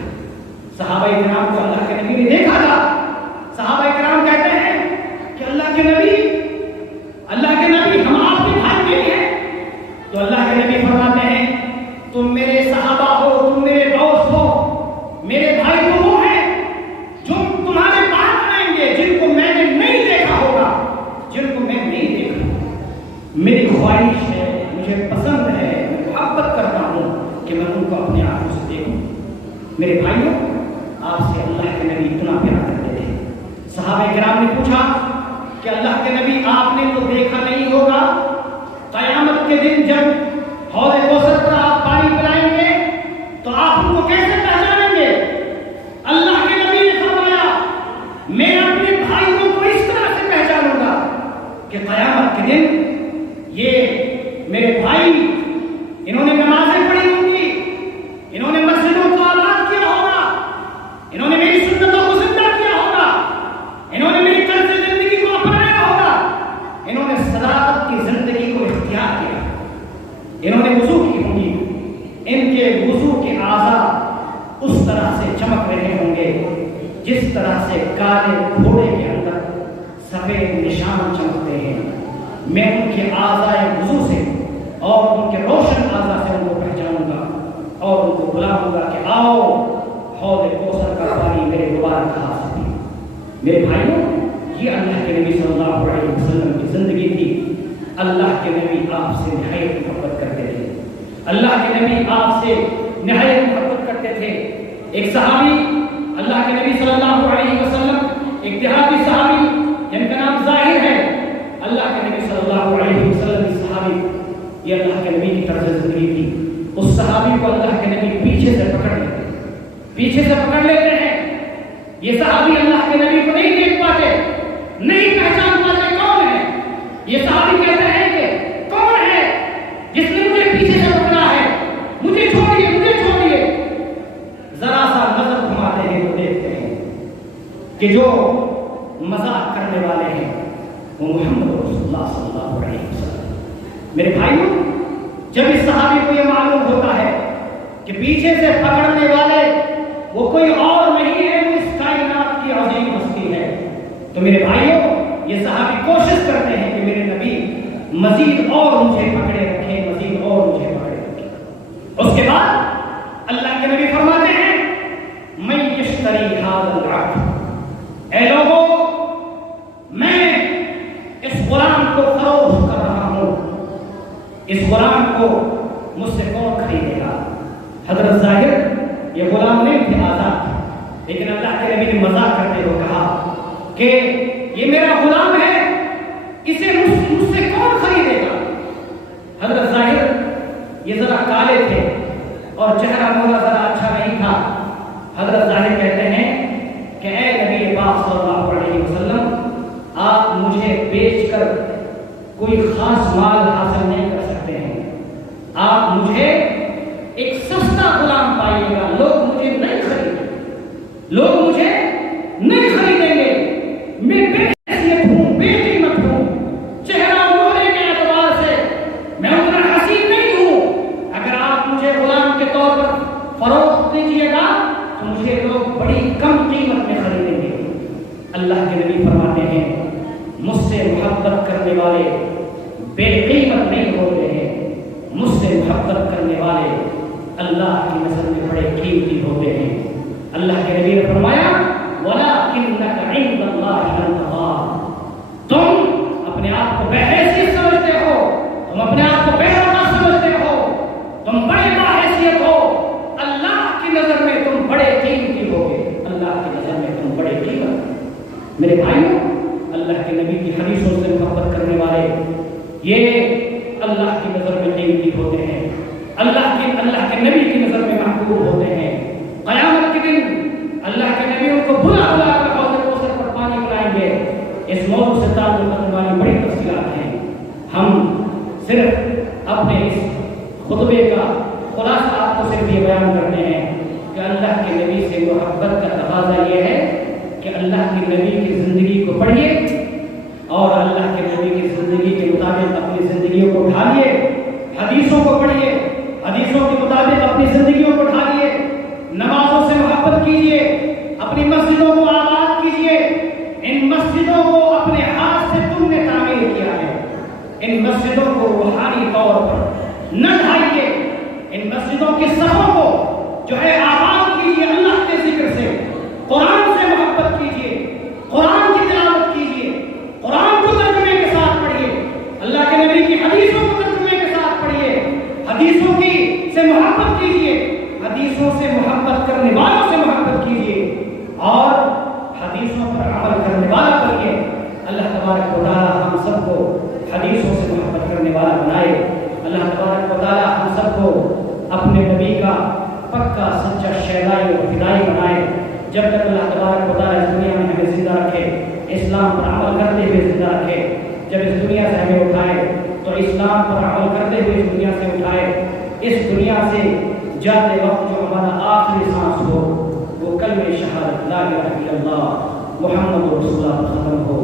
صحابہ کرام کو اللہ کے نبی نے دیکھا تھا۔ صحابہ کرام کہتے ہیں کہ اللہ کے نبی ہم آپ کے بھائی نہیں ہیں۔ تو اللہ کے نبی فرماتے ہیں تم میرے صحابہ ہو، تم میرے دوست ہو، میرے بھائی تو وہ ہیں جو تمہارے پاس آئیں گے، جن کو میں نے نہیں دیکھا ہوگا، جن کو میں نہیں دیکھا۔ میری خواہش ہے، مجھے پسند ہے، میں محبت کرتا ہوں کہ میں ان کو اپنے آنکھوں سے دیکھوں۔ میرے بھائیوں آپ سے اللہ کے نبی اتنا پیار کرتے تھے۔ صحابہ کرام نے پوچھا کہ اللہ کے نبی آپ نے تو دیکھا نہیں ہوگا، قیامت کے دن جب حوض کوثر پر آپ پانی پلائیں گے تو آپ ان کو کیسے پہچانیں گے؟ اللہ کے نبی نے فرمایا میں اپنے بھائیوں کو اس طرح سے پہچانوں گا کہ قیامت کے دن یہ میرے بھائی، انہوں نے نمازیں پڑھی ہوں گی، انہوں نے مسجدوں کو آباد کیا ہوگا، انہوں نے میری سنتوں کو زندہ کیا ہوگا، انہوں نے میری طرز زندگی کو اپنایا ہوگا، انہوں نے انہوں نے وضو کی ہوگی، ان کے وضو کے اعضاء اس طرح سے چمک رہے ہوں گے جس طرح سے کالے گھوڑے کے اندر سفید نشان چمکتے ہیں۔ میں ان کے اعضاء وضو سے اور ان کے روشن اعضاء سے ان کو پہچانوں گا اور ان کو بلاؤں گا کہ آؤ حوض کوثر کا پانی میرے مبارک ہاتھ سے پیو۔ میرے بھائیوں، یہ اللہ کے نبی صلی اللہ علیہ وسلم کی زندگی تھی۔ اللہ کے نبی آپ سے نہایت محبت کرتے تھے، اللہ کے نبی آپ سے نہایت محبت کرتے تھے۔ ایک صحابی اللہ کے نبی صلی اللہ علیہ وسلم، ایک دیہاتی صحابی جن کا نام ظاہر ہے، اللہ کے نبی صلی اللہ علیہ وسلم کی صحابی، یہ اللہ کے نبی کی طرز زندگی تھی۔ اس صحابی کو اللہ کے نبی پیچھے سے پکڑ لیتے ہیں۔ یہ صحابی اللہ کے نبی کو نہیں دیکھ پاتے، نہیں پہچان پاتے کون ہے۔ یہ صحابی کہتے ہیں کہ کون ہے جس نے مجھے پیچھے سے پکڑا ہے، مجھے چھوڑیے، مجھے چھوڑیے۔ ذرا سا نظر گھماتے ہیں تو دیکھتے ہیں کہ جو مذاق کرنے والے ہیں وہ محمد رسول اللہ صلی اللہ علیہ وسلم۔ میرے بھائیوں، جب اس صحابی کو یہ معلوم ہوتا ہے کہ پیچھے سے پکڑنے والے وہ کوئی اور نہیں ہے، وہ اس کائنات کی عظیم ہستی ہے، تو میرے بھائیوں یہ صحابی کوشش کرتے ہیں کہ میرے نبی مزید اور مجھے پکڑے رکھیں، مزید اور مجھے پکڑے رکھیں۔ اس کے بعد اللہ کے نبی فرماتے ہیں من یشتری ھذا العبد، اے لوگوں، میں اس غلام کو فروخت کر رہا ہوں، اس غلام کو مجھ سے کون خریدے گا؟ حضرت ظاہر یہ غلام نہیں تھے، آزاد تھے، لیکن اللہ کے نبی نے مذاق کرتے ہوئے کہا کہ یہ میرا غلام ہے، اسے مجھ سے کون خریدے گا؟ حضرت ظاہر یہ ذرا کالے تھے اور چہرہ مولا ذرا اچھا نہیں تھا۔ حضرت ظاہر کہتے ہیں کہ اے نبی پاک صلی اللہ علیہ وسلم، آپ مجھے بیچ کر کوئی خاص مال حاصل نہیں کر سکتے ہیں، آپ مجھے ایک سستا غلام پائیے گا، لوگ مجھے نہیں خریدیں گے، میں بے حیثیت ہوں، بے قیمت ہوں، چہرہ مہرے کے اعتبار سے میں اتنا حسین نہیں ہوں۔ اگر آپ مجھے غلام کے طور پر فروخت دیجیے گا تو مجھے لوگ بڑی کم قیمت میں خریدیں گے۔ اللہ کے نبی فرماتے ہیں مجھ سے محبت کرنے والے بے قیمت نہیں ہوتے ہیں، مجھ سے محبت کرنے والے اللہ کی نظر میں بڑے قیمتی ہوتے ہیں۔ اللہ کے نبی نے فرمایا وَلَٰكِنَّكَ عِندَ اللَّهِ الْأَنْتَقَى، تم اپنے آپ کو بے حیثیت سمجھتے ہو، تم اپنے آپ کو بے وقت سمجھتے ہو، تم بڑے باحیثیت ہو، اللہ کی نظر میں تم بڑے قیمتی ہوگے، اللہ کی نظر میں تم بڑے قیمت۔ میرے بھائیوں، اللہ کے نبی کی حدیثوں سے محبت کرنے والے یہ اللہ کی نظر میں قیمتی ہوتے ہیں، اللہ کے نبی کی نظر میں محبوب ہوتے ہیں۔ قیامت کے دن اللہ کے نبی ان کو بلا کر حوض کوثر پر پانی پلائیں گے۔ اس موضوع سے تعلق رکھنے والی بڑی تفصیلات ہیں، ہم صرف اپنے اس خطبے کا خلاصہ آپ کو صرف یہ بیان کرتے ہیں کہ اللہ کے نبی سے محبت کا تقاضا یہ ہے کہ اللہ کے نبی کی زندگی کو پڑھیے اور اللہ کے نبی کی زندگی کے مطابق اپنی زندگیوں کو ڈھالیے، حدیثوں کو پڑھیے، حدیثوں کے مطابق اپنی زندگیوں کو ڈھالیے، نمازوں سے محبت کیجیے، اپنی مسجدوں کو آباد کیجیے۔ ان مسجدوں کو اپنے ہاتھ سے تم نے تعمیر کیا ہے، ان مسجدوں کو روحانی طور پر نہ ڈھائیے، ان مسجدوں کی صفوں کو جو ہے آباد کیجیے، اللہ کے ذکر سے، قرآن سے محبت کیجیے، قرآن کی تلاوت کیجیے، قرآن کو ترجمے کے ساتھ پڑھیے، اللہ کے نبی کی حدیثوں کو ترجمے کے ساتھ پڑھیے، حدیثوں کی سے محبت کیجیے، حدیثوں سے محبت کرنے والوں سے محبت کیجیے اور حدیثوں پر عمل کرنے والا بنیے۔ اللہ تبارک و تعالی ہم سب کو حدیثوں سے محبت کرنے والا بنائے۔ اللہ تبارک و تعالی ہم سب کو اپنے نبی کا پکا سچا شیدائی اور فدائی بنائے۔ جب تک اللہ تبارک و تعالی اس دنیا میں ہمیں زندہ رکھے، اسلام پر عمل کرتے ہوئے زندہ رکھے، جب اس دنیا سے ہمیں اٹھائے تو اسلام پر عمل کرتے ہوئے اس دنیا سے اٹھائے۔ اس دنیا سے جاتے وقت جو ہمارا آخری سانس ہو وہ کلمہ شہادت لا الہ الا اللہ محمد رسول اللہ ختم ہو۔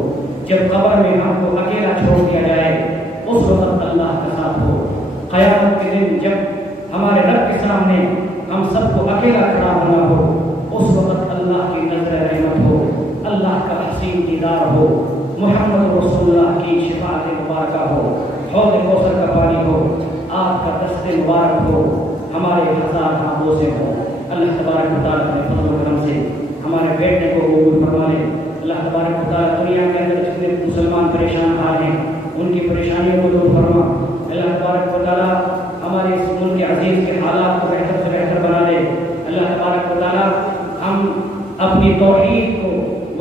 جب قبر میں ہم کو اکیلا چھوڑ دیا جائے اس وقت اللہ کا ساتھ ہو۔ قیامت کے دن جب ہمارے رب کے سامنے ہم سب کو اکیلا کھڑا ہونا ہو، اس وقت اللہ کی نظر رحمت ہو، اللہ کا حسین دیدار ہو، محمد رسول اللہ کی شفاعت مبارکہ ہو، حوض کوثر کا پانی ہو، آپ کا دست مبارک ہو، ہمارے ہزار ہاتھوں سے ہو۔ اللہ تبارک و تعالیٰ اپنے فضل و کرم سے ہمارے بیٹے کو قبول فرما لے۔ اللہ تبارک و تعالیٰ دنیا کے اندر جتنے مسلمان پریشان حال ہیں ان کی پریشانیوں کو دور فرما۔ اللہ تبارک و تعالیٰ ہمارے اس ملک عزیز کے حالات کو بہتر سے بہتر بنا دے۔ اللہ تبارک و تعالیٰ ہم اپنی توحید کو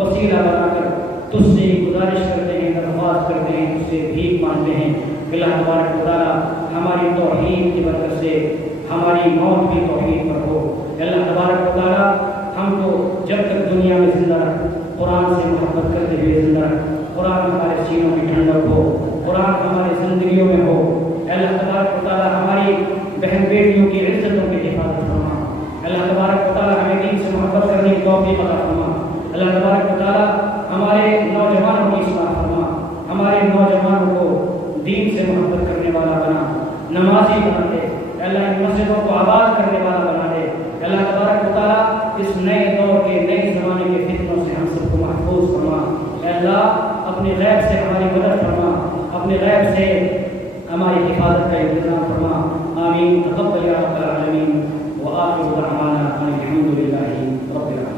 وسیلہ بنا کر تجھ سے گزارش کرتے ہیں، درخواست کرتے ہیں، تجھ سے بھیک مانگتے ہیں کہ اللہ تبارک و تعالیٰ ہماری توحید کی برکت سے ہماری موت بھی توحید پر ہو۔ اللہ تبارک و تعالیٰ ہم کو جب تک دنیا میں زندہ رکھ، قرآن سے محبت کرتے ہوئے زندہ رکھ، قرآن ہمارے سینوں کی ٹھنڈک ہو، قرآن ہماری زندگیوں میں ہو۔ اللہ تبارک و تعالیٰ ہماری بہن بیٹیوں کی عزتوں کی حفاظت فرما۔ اللہ تبارک و تعالیٰ ہمیں دین سے محبت کرنے کی توفیق عطا فرما۔ اللہ تبارک و تعالیٰ ہمارے نوجوانوں کی اصلاح فرما، ہمارے نوجوانوں کو دین سے محبت کرنے والا بنا، نمازی بنا دے۔ اللہ ان مسجدوں کو آباد کرنے والا بنا دے۔ اللہ تبارک و تعالیٰ اس نئے دور کے نئے زمانے کے فتنوں سے ہم سب کو محفوظ فرما۔ اے اللہ اپنے غیب سے ہماری مدد فرما، اپنے غیب سے ہماری حفاظت کا انتظام فرما۔ آمین۔ تقبل یا رب العالمین وآخر دعوانا ان الحمد للہ رب العالمین۔